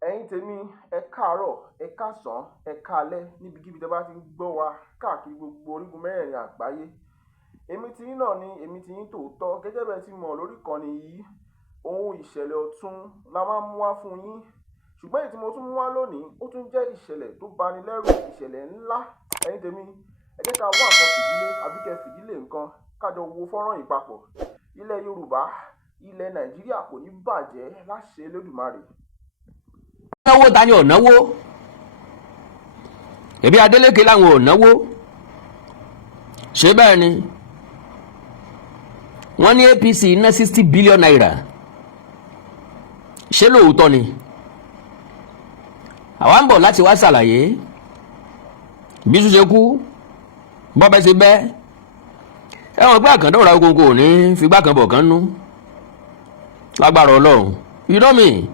ẹ̀yin tèmi ẹ káàárọ̀ ẹ káàsán ẹ káalẹ́ níbikíbi tẹ́ bá ti ń gbọ́ wa káàkiri gbogbo orígun mẹ́rẹ̀ẹ̀rin àgbáyé. Èmi ti yín náà ni èmi ti yín tòótọ́, gẹ́gẹ́ bẹ́ẹ̀ ti mọ̀ lórí ìkànnì yìí ohun ìṣẹ̀lẹ̀ ọ̀tun la máa ń mú wá fún yín, ṣùgbọ́n èyí tí mo tún mú wá lónìí ó tún jẹ́ ìṣẹ̀lẹ̀ tó bani lẹ́rù, ìṣẹ̀lẹ̀ ńlá. ẹ̀yin tèmi ẹ jẹ́ ká wá nǹkan fìdílé àbí kẹ́ fìdílé nǹkan kájọ wo fọ́nrán yìí papọ̀. Ilẹ̀ Yorùbá, ilẹ̀ Nàìjíríà kò ní bàjẹ́ láṣẹ Elédùmarè. náwó ta ni ò náwó? ẹbí Adeleke láwọn ò náwó, ṣé bẹ́ẹ̀ ni? wọ́n ní APC ná 60 billion naira, ṣé lóòótọ́ ni? àwa ń bọ̀ láti wá ṣàlàyé bí ṣe kú bọ́bẹ́ ṣe bẹ́. ẹ̀wọ̀n pé àkàndá òra ogun kò ní figbá kan bọ̀ kan nú lágbára Ọlọ́run, you know me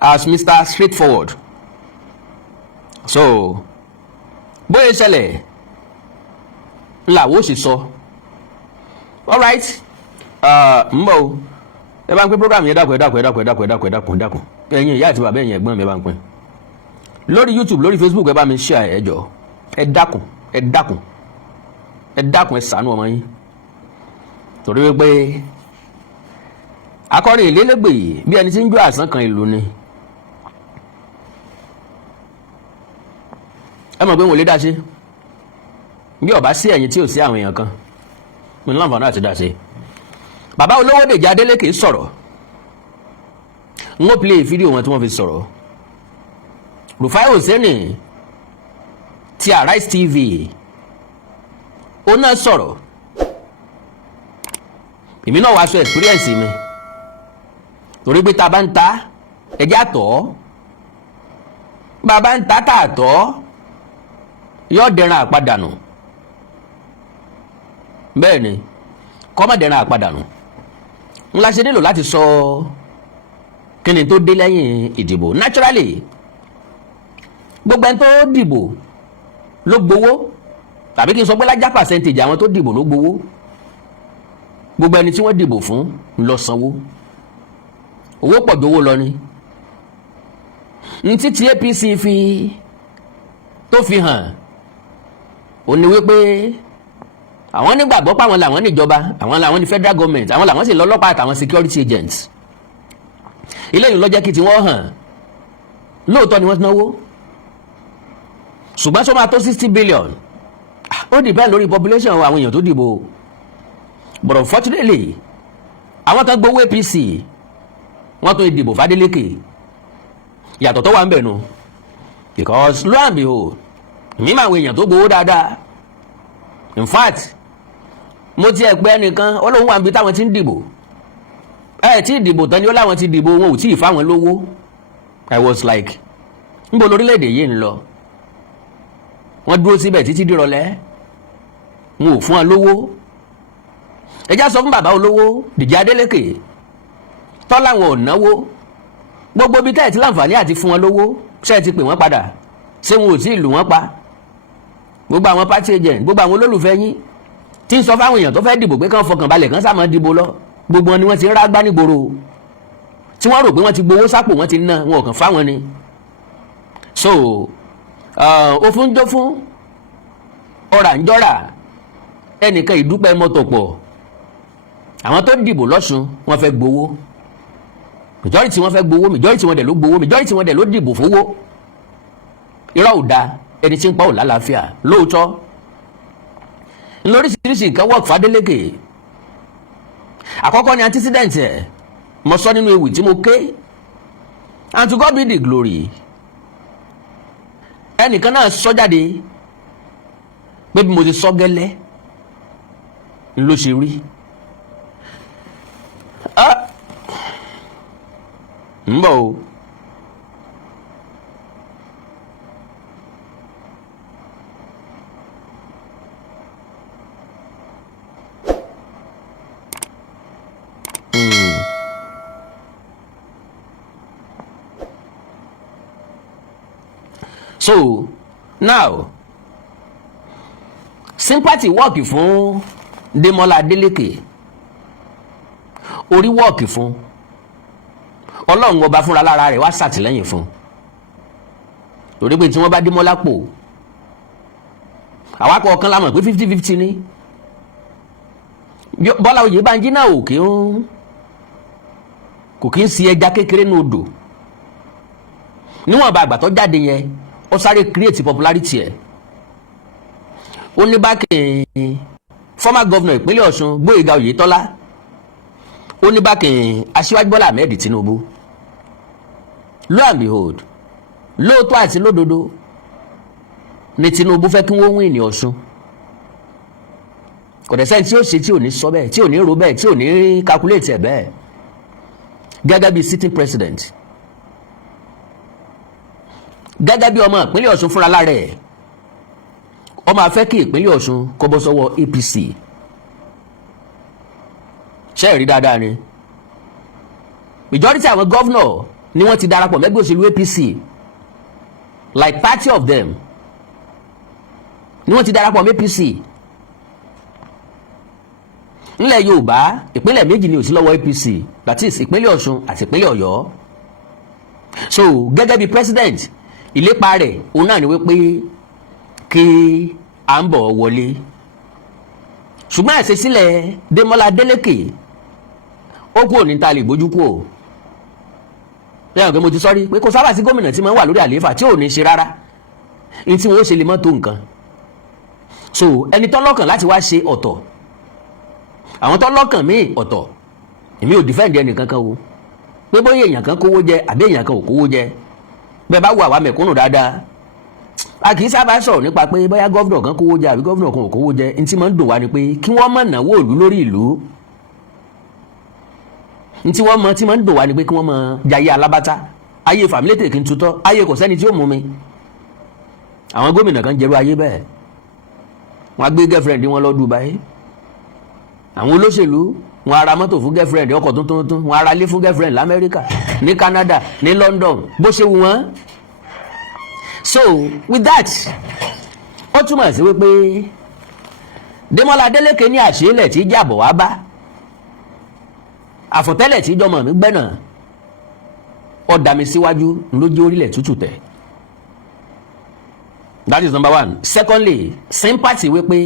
as Mr. Straightforward. So bóyá ṣẹlẹ̀ làwọ̀ sì sọ. Alright, ń bọ̀ o, ẹ bá ń pín program yẹn dákun ẹ̀yin ìyá àti bàbá ẹ̀yin ẹ̀gbọ́n mi bá ń pín lórí YouTube, lórí Facebook, ẹ bá mi share ẹ jọ̀ọ́, ẹ dákun ẹ ṣàánú ọmọ yín, torí wípé akọrin ìlélégbè yìí bí ẹni tí ń jó àsán kan ìlú ni. ẹ mọ̀ pé wọn ò lè dá sí bí ọba sí ẹ̀yìn tí ò sí àwọn èèyàn kan mi ní láǹfààní àti dá sí. bàbá olówó Dèjì Adeleke sọ̀rọ̀, n ó play fídíò wọn tí wọ́n fi sọ̀rọ̀. Rufai Hosseini ti Arise TV ó náà sọ̀rọ̀, èmi náà wá sọ experience mi, torí pé ta bá ń ta ẹjẹ́ àtọ̀, bàbá ń ta tààtọ̀ yóò dẹran àpadànù. bẹ́ẹ̀ ni kọ́ má dẹran àpadànù. ńlá ṣe nílò láti sọ kí ni tó dé lẹ́yìn ìdìbò. Naturally gbogbo ẹni tó dìbò ló gbowó, tàbí kí n sọ pé lájà percentage àwọn tó dìbò ló gbowó. gbogbo ẹni tí wọ́n dìbò fún ló sanwó, owó pọ̀ jówó lọ ni. ní títí APC tó fi hàn ó ní wípé àwọn nígbàgbọ́ páwọn làwọn níjọba, àwọn làwọn ní federal government, àwọn làwọn sì lọ́lọ́pàá àtàwọn security agents. ilé yìí ló jẹ́ kí tí wọ́n hàn lóòótọ́ ni wọ́n náwó, ṣùgbọ́n sọ máa tó 60 billion ó depend lórí population àwọn èèyàn tó dìbò. but unfortunately àwọn kan gbowó APC wọ́n tó dìbò f'Adeleke. ìyàtọ̀ tó wà ń bẹ̀ nu, because lo and behold mímọ̀ àwọn èèyàn tó gbowó dáadáa. in fact mo ti ẹ̀ pé ẹnìkan Ọlọ́run wà níbi táwọn ti ń dìbò, tí ìdìbò tán ni ó láwọn ti dìbò, wọn ò tí ì fáwọn lówó. I was like, níbo lórílẹ̀‐èdè yìí ń lọ? wọ́n dúró síbẹ̀ títí dìrọ̀lẹ́, wọn ò fún wọn lówó. ẹjá sọ fún bàbá olówó Dèjì Adeleke tọ́ láwọn ò náwó, gbogbo bí tẹ́ẹ̀ tí láǹfààní àti fún wọn lówó ṣe é ti pè wọ́n padà, ṣé wọn ò tí ì lù wọ́n pa? gbogbo àwọn party agent, gbogbo àwọn olólùfẹ́ yín tí ń sọ fáwọn èèyàn tó fẹ́ dìbò pé kán fọkàn balẹ̀ kán sáà máa dìbò lọ, gbogbo wọn ni wọ́n ti ń rágbá nígboro, tí wọ́n rò pé wọ́n ti gbowó sápò, wọ́n ti ná, wọn ò kàn fáwọn ni. so òfin jó fún ọ̀rà ń jọ́rà, ẹnìkan ìdúpẹ́ mọ́tò pọ̀. àwọn tó dìbò lọ́sùn wọ́n fẹ́ gbowó, majority wọ́n fẹ́ gbowó, majority wọ́n dẹ̀ ló gbowó, majority wọ́n dẹ̀ ló dìbò fowó. irọ́ ò da, ẹni tí ń pa ò lálàáfíà lóòótọ́. lóríṣiríṣi nǹkan work f'Adeleke. àkọ́kọ́ ni antecedent ẹ̀, mo sọ nínú ewì tí mo ké, and to God be the glory. ẹnìkan náà sọ jáde pé bí mo ti sọ gẹ́lẹ́ ló ṣe rí. ń bọ̀ o. So now sympathy work fún Demola Adeleke, orí work fún ọlọ́run ọba fúnra lára rẹ̀ wá ṣàtìlẹ́yìn fún torí pé tí wọ́n bá dé mọ́lápò àwa kọ̀ọ̀kan la mọ̀ pé 50-50 ni Bọ́lá Oyèbánjí náà kò kí ń si ẹja kékeré ní odò níwọ̀n bá àgbà tó jáde yẹn ó sáré create popularity ẹ̀ ó ní bákẹ́ former governor ìpínlẹ̀ Ọ̀ṣun Gbóyèga Oyètọ́lá ó ní bákẹ́ Aṣíwájú Bọ́lá Ahmed Tinubu lo and behold lóòótọ́ àti lódodo ni Tinubu fẹ́ kí wọ́n win ní Ọ̀ṣun kò dẹ̀ sẹ́ni tí ó ṣe tí ò ní sọ bẹ́ẹ̀ tí ò ní ro bẹ́ẹ̀ tí ò ní calculate ẹ̀ bẹ́ẹ̀ gẹ́gẹ́ bí sitting president gẹ́gẹ́ bí ọmọ ìpínlẹ̀ Ọ̀ṣun fúnra lára ẹ̀ ó máa fẹ́ kí ìpínlẹ̀ Ọ̀ṣun kó bọ́ sọ́wọ́ APC ṣé ẹ rí dáadáa ni majority àwọn gọ́vnọ̀ ni wọ́n ti darapọ̀ mẹ́gbẹ́ òṣèlú APC like 30 of them ni wọ́n ti darapọ̀ mọ́ APC nílẹ̀ Yorùbá ìpínlẹ̀ méjì ni ó sí lọ́wọ́ APC that is ìpínlẹ̀ Ọ̀ṣun àti ìpínlẹ̀ Ọ̀yọ́ so gẹ́gẹ́ bí president ìlépa rẹ̀ òun náà ni wípé kí à ń bọ̀ wọlé ṣùgbọ́n ẹ̀sẹ̀ sílẹ̀ Démọ́lá Adélékè ó kú òní ta lè gbójú kú o lẹ́yìn pé mo ti sọ́rí pé kò sábà sí gómìnà tí mo wà lórí àlééfà tí ò ní ṣe rárá ní tí wọ́n ṣe lè mọ́ tó nǹkan so ẹni tó lọ́kàn láti wá ṣe ọ̀tọ̀ àwọn tó lọ́kàn míì ọ̀tọ̀ èmi ò dìfẹ́ǹdì ẹnì kankan o pé bóyá èèyàn kan kówó jẹ àbí èèyàn kan ò kówó jẹ bẹ́ẹ̀ bá wo àwa mẹ̀kúnnù dáadáa a kì í sábà sọ̀rọ̀ nípa pé bóyá gọ́vnọ̀ kan kówó jẹ àbí gọ́vnọ̀ kan ò kówó jẹ ní tí máa ń dùn wá ni pé kí wọ́n má náwó ìlú lórí ìlú ní tí wọ́n mọ tí máa ń dùn wá ni pé kí wọ́n mọ jayé alábátá ayé fàmílétè kí n tutọ́ ayé kò sẹ́ni tí ó mú mi àwọn gómìnà kan jẹ́rú ayé bẹ́ẹ̀ wọ́n á gbé girlfriend wọn lọ Dubai àwọn olóṣèlú wọn ara mọ́tò fún girlfriend ọkọ̀ tuntun wọn ara lé fún girlfriend l'Amẹ́ríkà ní Canada ní London bó ṣe wù wọ́n. So with that ó túmọ̀ sí wípé Démọ́lá Adélékè ní àṣílẹ̀ tí jàbọ̀ wá bá àfọ̀tẹ́lẹ̀ tí jọmọ̀ mi gbẹ́nà ọ̀dà mi síwájú lójú orílẹ̀ tútù tẹ̀. That is number one. Secondly, sympathy wípé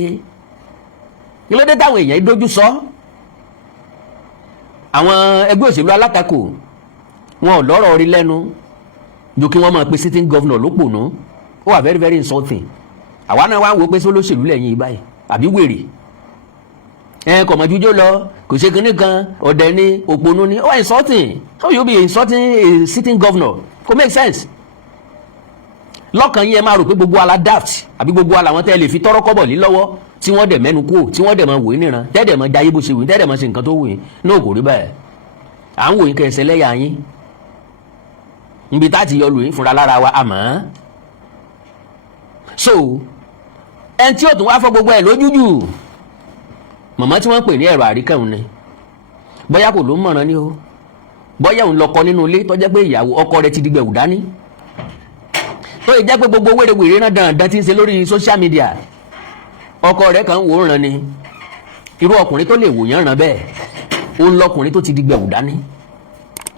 kí ló dé táwọn èèyàn dojú sọ àwọn ẹgbẹ́ òṣèlú alátakò wọn ò lọ́rọ̀ orí lẹ́nu ju kí wọ́n máa pe sitting governor lópònú ó wà very very insulting àwa náà wá ń wo pé sólóṣèlú lẹ́yìn báyìí àbí wèrè kọ̀mọ̀jújó lọ kò ṣe kinní kan ọ̀dẹ̀ ni òpònú ni ó wà insulting how you be insulting a sitting governor kò make sense lọ́kàn yín ẹ máa rò pé gbogbo ala daft àbí gbogbo ala wọn tẹ́ lè fi tọ́rọ́ kọ́bọ̀ lé lọ́wọ́ tí wọ́n dẹ̀ mẹ́nu kú tí wọ́n dẹ̀ máa wò níran tẹ́ẹ̀dẹ̀ máa jayé bó ṣe wù tẹ́ẹ̀dẹ̀ máa ṣe nǹkan tó wù yín náà kò rí bẹ́ẹ̀ à ń wò yín kẹsẹ̀ lẹ́yà yín níbi tá ti yọ lù yín fúnra lára wa àmọ́ so ẹni tí ó tún wá fọ́ gbogbo ẹ̀ lójújù màmá tí wọ́n pè ní ẹ̀rọ àríkẹ́hùn ni bóyá kò ló ń mọ̀ràn ni o bóyá òun lọkọ nínú ilé tó jẹ́ pé ìyàwó ọkọ rẹ̀ ti dìgbẹ̀wù dání tó yẹ jẹ́ pé gbogbo wérewère náà dandan ti ń ṣe lórí social media ọkọ rẹ̀ kan wò ó ràn ni irú ọkùnrin tó lè wò yán ràn bẹ́ẹ̀ òun lọkùnrin tó ti dìgbẹ̀wù dání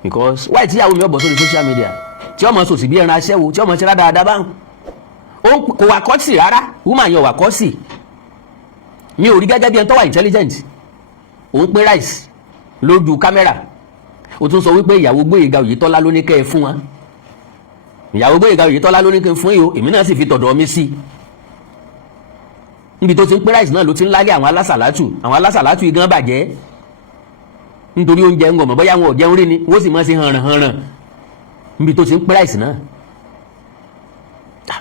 because wáyé tíyàwó mi ọ̀bọ̀ sórí social media tí ọmọ sòsì bí ẹran aṣẹ́wó tí ọmọ ṣe dáadáa báwọn kò wà kọ́sì rárá woman yẹn wà kọ́sì mi ò rí gẹ́gẹ́ bí ẹni tó wà intelligent òun pé rice lójú kámẹ́rà ó tún sọ wípé ìyàwó Gbóyèga Oyètọ́lá ló ní kẹ́ ẹ fún wa ìyàwó Gbóyèga Oyètọ́lá ló ní kẹ́ ẹ fún yìí o èmi náà sì fi tọ̀dọ̀ mi sí níbi tó ti ń pé rice náà ló ti ń lágé àwọn alásàlátù igan bàjẹ́ nítorí oúnjẹ ń gọ̀mọ̀ bóyá wọn ò jẹun rí ni wọ́n sì máa ṣe hànràn níbi tó ti ń pé rice náà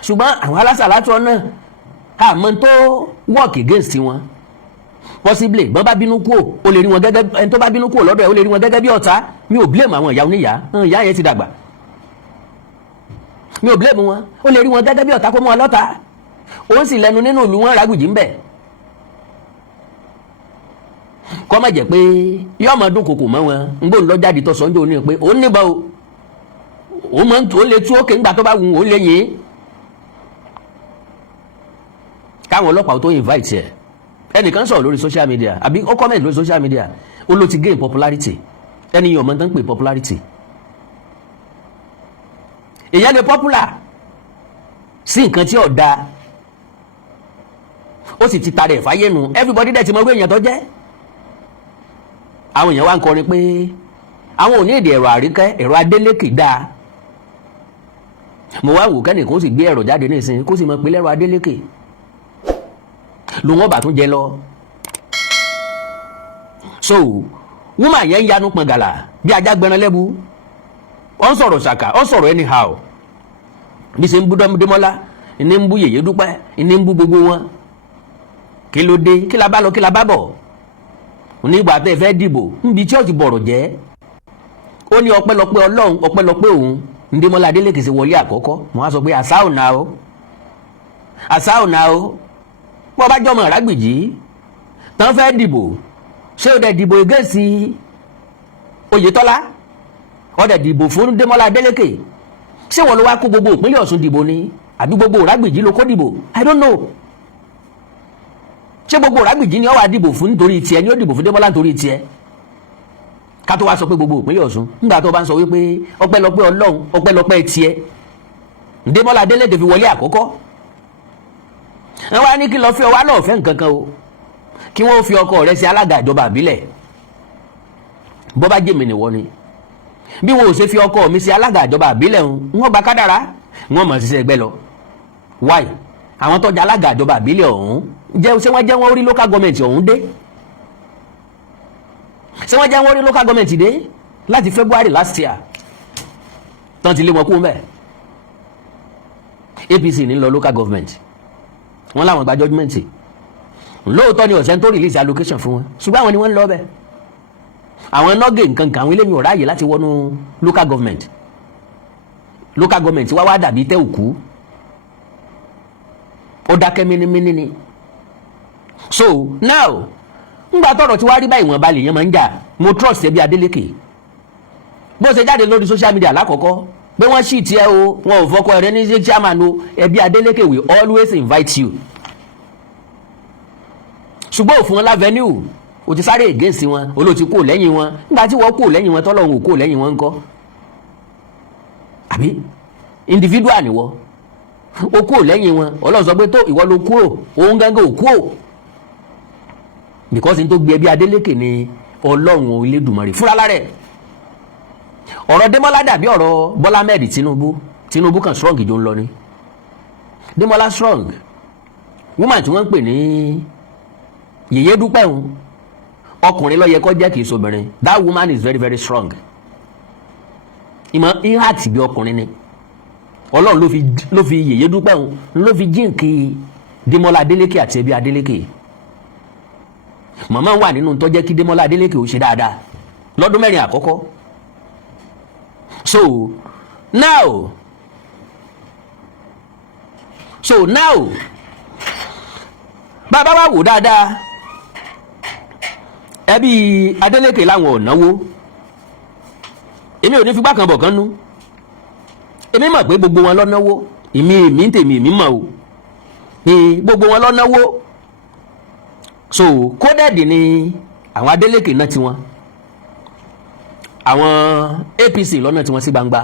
ṣùgbọ́n àwọn alásàlátù náà àmọ́ tó work against wọn possibly bọ́n bá bínú kúò ó lè rí wọn gẹ́gẹ́ ẹni tó bá bínú kúò lọ́dọ̀ ẹ̀ ó lè rí wọn gẹ́gẹ́ bí ọ̀tá mi ò blame àwọn ìyá oníyàá ìyá yẹn ti dàgbà mi ò blame wọn ó lè rí wọn gẹ́gẹ́ bí ọ̀tá kó mú wọn lọ́ta òun sì lẹ́nu nínú ìlú wọn ragùjì ń bẹ̀ kọ́ má jẹ́ pé yọ́ máa dún kòkò mọ́ wọn ń gbóhùn lọ́jáde tó sọ́njọ́ ní pé òun níbọ̀ o òun máa ń tó lè tú òkè ńgbà tó bá wù ó lè yìn káwọn ọlọ́pàá tó invite ẹ̀ ẹnìkan sọ̀rọ̀ lórí social media àbí ó comment lórí social media ó ló ti gain popularity ẹni yàn mọ́ tán pè popularity èèyàn lè popular sí nǹkan tí ò da ó sì ti tarẹ̀ fáyé nu everybody dẹ̀ ti mọ pé èèyàn tó jẹ́ àwọn èèyàn wá ń kọrin pé àwọn ò ní èdè ẹ̀rọ àríkẹ́ ẹ̀rọ adélékè dáa mo wá wò kẹ́nìkan ó sì gbé ẹ̀rọ jáde nísìnyí kó sì mọ pé lẹ́rọ adélékè ló wọ́n bà tún jẹ lọ so woman yẹn ń yanu pọ̀ngàlà bí ajá gbẹran lẹ́bu ó ń sọ̀rọ̀ ṣàkà ó ń sọ̀rọ̀ anyhow bí ṣe ń bú Démọ́lá ní ń bú Yèyé Dúpẹ́ ní ń bú gbogbo wọn kí ló dé kí la bá lọ kí la bá bọ̀ nígbà tẹ́ fẹ́ dìbò níbi tí ó ti bọ̀rọ̀ jẹ́ ó ní ọpẹ́lọpẹ́ Ọlọ́run ọpẹ́lọpẹ́ òun Démọ́lá Adélékè ṣe wọlé àkọ́kọ́ mo wá sọ pé àṣà ò náà ó bọ́ bá jọmọ Ìrágbìjí tán fẹ́ dìbò ṣé ó dẹ̀ dìbò against Oyètọ́lá ó dẹ̀ dìbò fún Démọ́lá Adélékè ṣé wọ́n ló wá kó gbogbo ìpínlẹ̀ Ọ̀ṣun dìbò ni àbí gbogbo Ìrágbìjí ló kó dìbò I don't know ṣé gbogbo Ìrágbìjí ni ó wá dìbò fún nítorí tiẹ̀ ni ó dìbò fún Démọ́lá nítorí tiẹ̀ ká tó wá sọ pé gbogbo ìpínlẹ̀ Ọ̀ṣun nígbà tó bá ń sọ wípé ọpẹ́lọpẹ́ Ọlọ́run ọpẹ́lọpẹ́ tiẹ̀ Démọ́lá Adélékè fi wọlé àkọ́kọ́ ẹ wá ní kí lọ fẹ́ ọ wá náà fẹ́ nǹkan kan o kí wọ́n fi ọkọ rẹ̀ sí alága ìjọba àbílẹ̀ bó bá jẹ́ mi nìwọ ni bí wọn ò ṣe fi ọkọ mi sí alága ìjọba àbílẹ̀ wọn gba kádàrá wọn mọ̀ ṣiṣẹ́ ẹgbẹ́ lọ why àwọn tó jẹ́ alága ìjọba àbílẹ̀ ọ̀hún ṣé wọ́n jẹ́ wọ́n rí local government ọ̀hún dé ṣé wọ́n jẹ́ wọ́n rí local government dé láti February last year tán ti lé wọn kú mẹ́ APC ní lọ local government wọ́n láwọn gba judgement lóòótọ́ ni ọ̀sẹ̀ tó release allocation fún wọn ṣùgbọ́n àwọn ni wọ́n ń lọ bẹ́ẹ̀ àwọn nọ́gẹ̀ nǹkan kan àwọn eléyìí ò ráàyè láti wọnú local government wá dàbí tẹ́ òkú ó dákẹ́ mínímíní ni so now ńgbà tọ̀rọ̀ tí wàá rí báyìí wọn balẹ̀ yẹn máa ń jà mo trust ẹbí Adélékè bó ṣe jáde lórí social media lákọ̀ọ́kọ́ pé wọ́n sì tiẹ̀ o wọn ò fọkọ rẹ ní chairman o ẹbí Adélékè will always invite you ṣùgbọ́n òfin wọn lávenue o ti sáré against wọn olóòtú kò lẹ́yìn wọn nígbà tí wọ́n kò lẹ́yìn wọn tọ́lọ́run ò kò lẹ́yìn wọn ńkọ́ àbí individual ni wọ́n o kò lẹ́yìn wọn Ọlọ́run sọ pé tó ìwọ ló kúrò òun gángan ò kúrò because n tó gbé ẹbí Adélékè ni Ọlọ́run Elédùmarè fúnra lára ẹ̀ ọ̀rọ̀ Démọ́lá dàbí ọ̀rọ̀ Bọ́lá Ahmed Tinubu kan strong ìjọ ń lọ ni Démọ́lá strong woman tí wọ́n ń pè ní Yèyé Dúpẹ́ òun ọkùnrin ló yẹ kó jẹ́ kìí sobìnrin that woman is very very strong ìmọ̀ ìhàtì bí ọkùnrin ni Ọlọ́run ló fi Yèyé Dúpẹ́ òun ló fi jíǹkì Démọ́lá Adélékè àti ẹbí Adélékè màmá wà nínú tó jẹ́ kí Démọ́lá Adélékè ó ṣe dáadáa lọ́dún mẹ́rin àkọ́kọ́ so now bàbá wa wò dáadáa ẹbí Adélékè láwọn ò náwó èmi ò ní figbá kan bọ̀ kan nú èmi mọ̀ pé gbogbo wọn lọ náwó èmi ń tèmi èmi mọ̀ o pé gbogbo wọn lọ náwó so kódẹ́ẹ̀dì ni àwọn Adélékè náà tiwọn àwọn APC lọ́nà tí wọ́n sí gbangba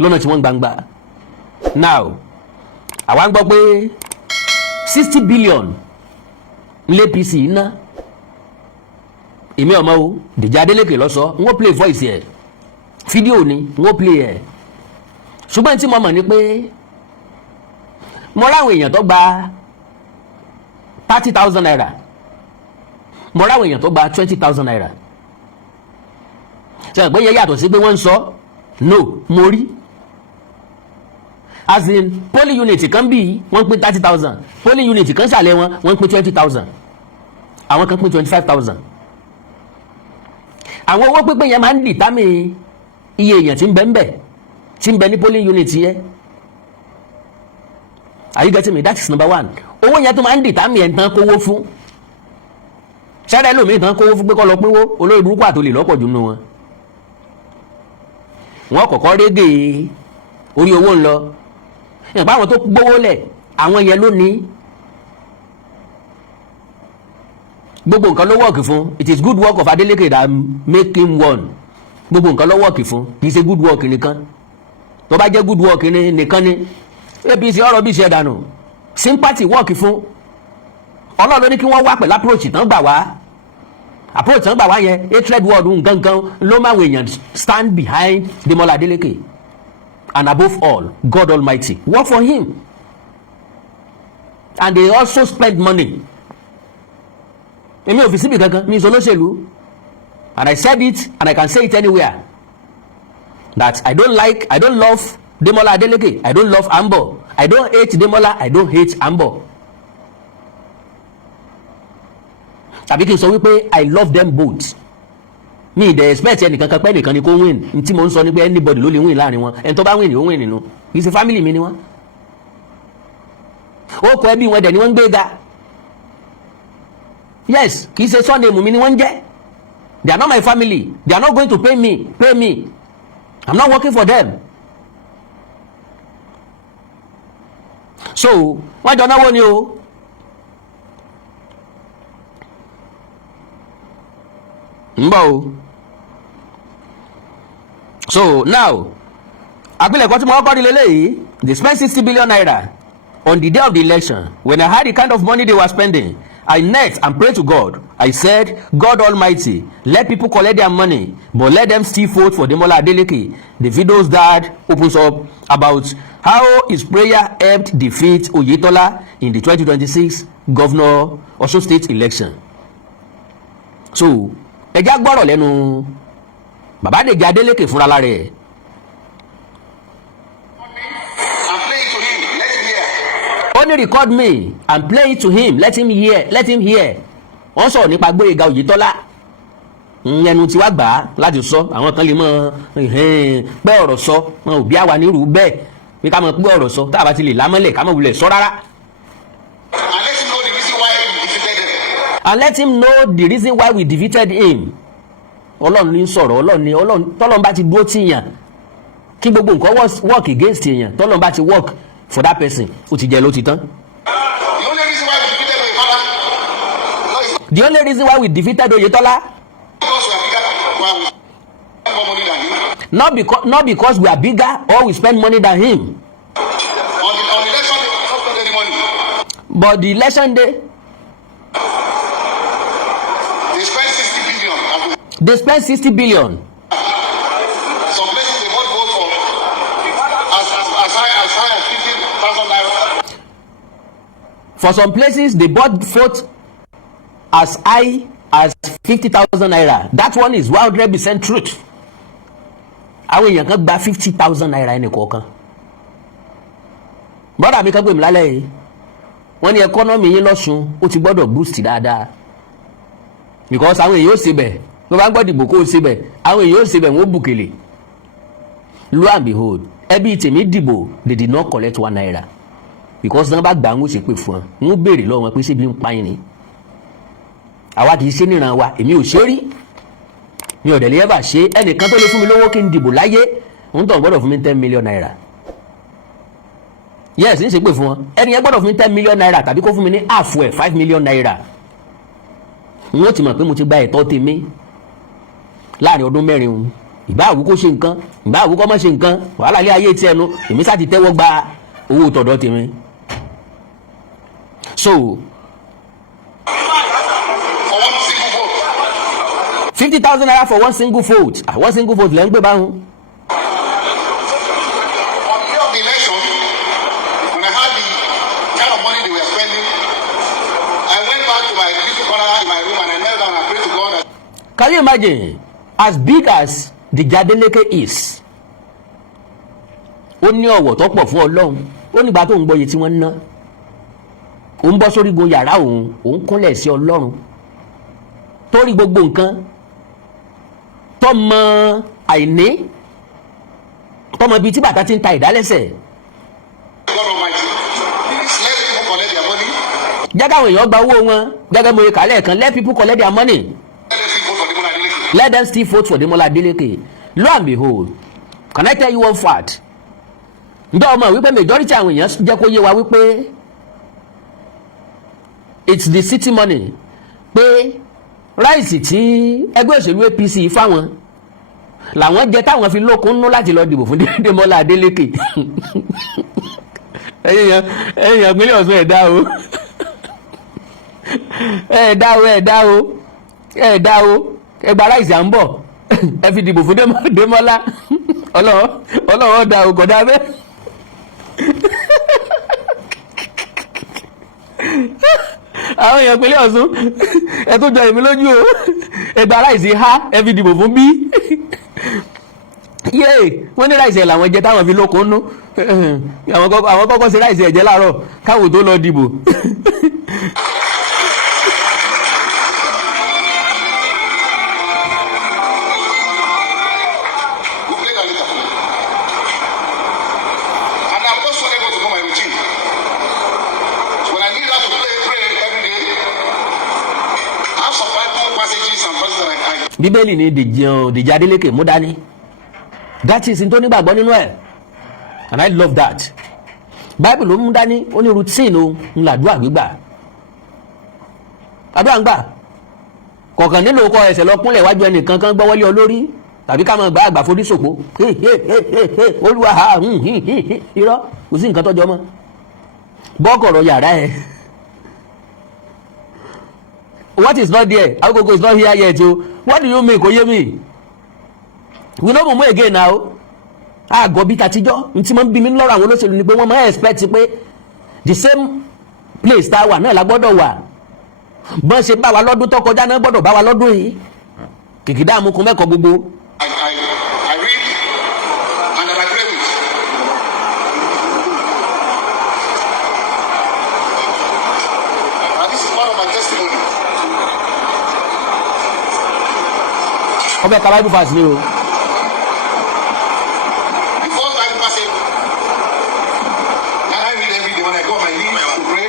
lọ́nà tí wọ́n gbangba now àwa ń gbọ́ pé 60 billion ní APC ná èmi ọmọ o Dèjì Adélékè ló sọ n ó play voice ẹ̀ fídíò ni n ó play ẹ̀ ṣùgbọ́n tí mo mọ̀ ni pé mo ráwọn èèyàn tó gba 30,000 naira mo ráwọn èèyàn tó gba 20,000 naira ṣe àgbẹ̀ yẹn yàtọ̀ sí pé wọ́n ń sọ no mo rí as in polling unit kan bí wọ́n pín 30,000 polling unit kan ṣàlẹ̀ wọ́n pín 20,000 àwọn kan pín 25,000 àwọn owó pínpín yẹn máa ń dìtámì iye èèyàn tí ń bẹ ní polling unit yẹn are you getting me? That is number one. Owó yẹn tó máa ń dìtámì ẹ̀ ń tán kówó fún ṣẹ́rẹ́ lómi tán kówó fún pé kọ́ lọ pínwó olórí burúkú àtòlè lọ́pọ̀ jù nínú wọn wọ́n kọ́kọ́ régé orí owó ń lọ ìpá àwọn tó gbówó lẹ̀ àwọn yẹn ló ní gbogbo nǹkan ló wọ́ọ̀kì fún it is good work of Adeleke that make him one gbogbo nǹkan ló wọ́ọ̀kì fún kì í ṣe good work nìkan tó bá jẹ́ good work ni nìkan ni APC ọ̀rọ̀ bí ṣe dànù sympathy work fún Ọlọ́run ló ní kí wọ́n wá pẹ̀lú approach tán gbà wá yẹn hatred word gangan ló máa wọ èèyàn stand behind Demola Adeleke and above all God Almighty work for him and they also spend money. Èmi ò fi síbi kankan mi sọ lóṣèlú and I said it and I can say it anywhere that I don't love Demola Adeleke, I don't love Ambo, I don't hate Demola, I don't hate Ambo. Tàbí kí n sọ wípé I love them both. Mi dey expect ẹnìkankan pé ẹnìkan ni kó win. N tí mo ń sọ ni pé anybody ló lè win láàrin wọn. Ẹni tó bá win ni ó win nínú. Kì í ṣe family mi ni wọ́n. Ó kọ ẹbí wọn dẹ̀ ni wọ́n ń gbé ga. Yes, kì í ṣe surname mi ni wọ́n ń jẹ́. They are not my family. They are not going to pay me. I'm not working for them. So, wọ́n jọ náwó ni o. So now àpilẹ̀kọ tí mo kọ́kọ́ rí lélẹ́yìí they spent 60 billion naira on the day of the election. When I heard the kind of money they were spending, I knelt and prayed to God. I said, God Almighty, let people collect their money, but let them still vote for Demola Adeleke. The video's dad opens up about how his prayer helped defeat Oyetola in the 2026 governor Osun State election. So ẹjá gbọ́rọ̀ lẹ́nu bàbá Deji Adeleke fúnra lára ẹ̀. Ó ní record me and play it to him, let him hear. Wọ́n sọ̀rọ̀ nípa Gbóyèga Oyètọ́lá ẹnu tí wàá gbà á láti sọ àwọn kan lè mọ pé ọ̀rọ̀ sọ wọn ò bí àwa nírú bẹ́ẹ̀ pé ká mọ pé ọ̀rọ̀ sọ tá a bá ti lè lámọ́lẹ̀ ká mọ̀ wulẹ̀ sọ rárá. And let him know the reason why we defeated him. Ọlọ́run ní sọ̀rọ̀ Ọlọ́run tọ́lọ́run bá ti dúró tìyàn kí gbogbo nǹkan work against èèyàn tọ́lọ́run bá ti work for that person ó ti jẹ́ ló ti tán. The only reason why we defeated Oyetola not because we are bigger or we spend money than him. But the election day they spent 60 billion. Some places they bought votes for as high as 50,000 naira. For some places they bought votes as high as 50,000 naira. That one is 100% truth. Àwọn èèyàn kan gba 50,000 naira ẹnì kọ̀ọ̀kan. Brother mi kan pè mí lálẹ́ yìí. Wọ́n ní economy yín lọ́sùn ó ti gbọ́dọ̀ boost dáadáa. Because àwọn èèyàn ó ṣe bẹ̀. Ló bá gbọ́ dìbò kó o ṣe bẹ̀. Àwọn èèyàn ó ṣe bẹ̀ wọ́n bùkèlè. Lo and behold, ẹbí tèmi dìbò they did not collect 1 naira. Because náà bá gbà ń ṣe pé fún wọn. Wọ́n béèrè lọ́wọ́ wọn pé ṣé bí ń pa yín ni. Àwa kì í ṣe níran wa, èmi ò ṣe rí. Mi ò dẹ̀ lè ever ṣe ẹnìkan tó lè fún mi lówó kí n dìbò láyé. Òun tó gbọ́dọ̀ fún mi 10 million naira. Yes, ń ṣe pé fún wọn. Ẹni yẹn gbọ́dọ̀ fún mi 10 million naira tàbí kó fún mi ní half ẹ̀ 5 million naira. Wọ́n ti mọ̀ pé mo ti gba ẹ̀tọ́ tèmi láàrin ọdún mẹ́rin òun. Ìbá àwú kó ṣe nǹkan, ìbá àwú kó má ṣe nǹkan, wàhálà ilé ayé tí ẹnu, èmi sá ti tẹ́wọ́ gba owó tọ̀dọ̀ tèmi. So 50,000 naira for one single vote. One single vote lẹ́ ń gbé báwọn. Can you imagine, as big as the Adeleke is, ó ní ọ̀wọ̀ tó pọ̀ fún Ọlọ́run, ó nígbà tó ń gbọ́ iye tí wọ́n ń ná, ó ń bọ́ sórí gun yàrá òun kúnlẹ̀ sí Ọlọ́run, torí gbogbo nǹkan tọmọ àìní, tọmọ ibi tí bàtà ti ń ta ìdálẹ́sẹ̀. Jẹ́ káwọn èèyàn gba owó wọn, gẹ́gẹ́ mo yẹ kálẹ̀ kan, let people collect their money. Let them still vote for Demola Adeleke. Lo and behold, can I tell you one fact? Ǹjẹ́ ọmọ wípé majority àwọn èèyàn jẹ́ kó yé wa wípé it's the city money, pé ráìsì tí ẹgbẹ́ òṣèlú APC fáwọn làwọn jẹ táwọn fi lókun nú láti lọ dìbò fún Démọ́lá Adélékè. ẹ̀yin ìpínlẹ̀ Ọ̀ṣun ẹ̀dá o ẹ̀dá o ẹgbà aláìsí à ń bọ̀ ẹ fi dìbò fún Démọ́lá ọlọ́wọ́ dá o kọ̀dá bẹ́ẹ̀. àwọn èèyàn ìpínlẹ̀ Ọ̀ṣun ẹ tó jọ èmi lójú o ẹgbà aláìsí ha ẹ fi dìbò fún bí yéè wọ́n ní láìsí ẹ̀ làwọn jẹ táwọn fi lókun nú àwọn kọ́kọ́ ṣe láìsí ẹ̀jẹ̀ láàárọ̀ káwọn tó lọ dìbò. Bíbélì ni Dèjì Adélékè mú dání, that is n tó nígbàgbọ́ nínú ẹ̀, and I love that. Bible ló mú dání, ó ní routine o ń làdúrà gbígbà, àdúrà ń gbà kọ̀ọ̀kan nílò ọkọ ẹsẹ̀ lọ kúnlẹ̀ wájú ẹnìkan kan gbọ́wọ́lé olórí tàbí ká máa gbá àgbà forí sòpó olúwa ha irọ́ kò sí nǹkan tọ́jọ́ mọ́ bọ́kọ̀rọ̀ yàrá ẹ̀. What is not there? Awikoko is not here yet o. What do you mean? Kò yé mi. We no move again now. Àgọ́ bí tatijọ́ ntí mo ń bí mi lọ́rọ̀ àwọn olóṣèlú ni pé wọ́n máa expect pé the same place tá a wà náà la gbọ́dọ̀ wà. Bọ́n ṣe bá wa lọ́dún tó kọjá náà gbọ́dọ̀ bá wa lọ́dún yìí. Kìkìdá àmukùn mẹ́kọ̀ọ́ gbogbo. I read and I agree with. And this is part of my testimony. Ọbẹ̀ kaba ibu fast ni o. Before time passing, and I read every day when I go on my knees to pray.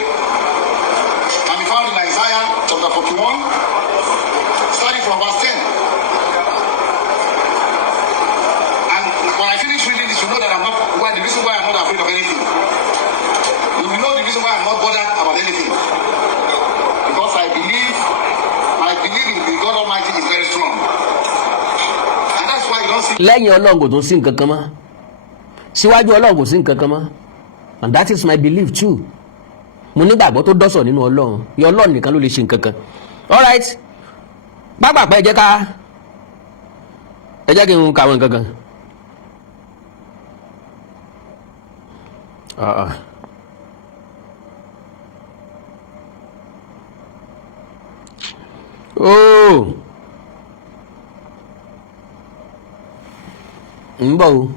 And we found in Isaiah chapter 41, starting from verse 10. And when I finish reading this, you know that the reason why I'm not afraid of anything. You will know the reason why I'm not bothered about anything. Because I believe in the God Almighty is very strong. And that's why you don't see. Lẹ́yìn Ọlọ́run kò tún sí nǹkan kan mọ́, síwájú Ọlọ́run kò sí nǹkan kan mọ́, and that is my belief too. Mo nígbàgbọ́ tó dọ́sọ̀ nínú Ọlọ́run, ìyẹn Ọlọ́run nìkan ló lè ṣe nǹkan kan. All right, pápápá ẹ jẹ́ kí n kàwọn nǹkan kan. Oh, ń bọ̀ o.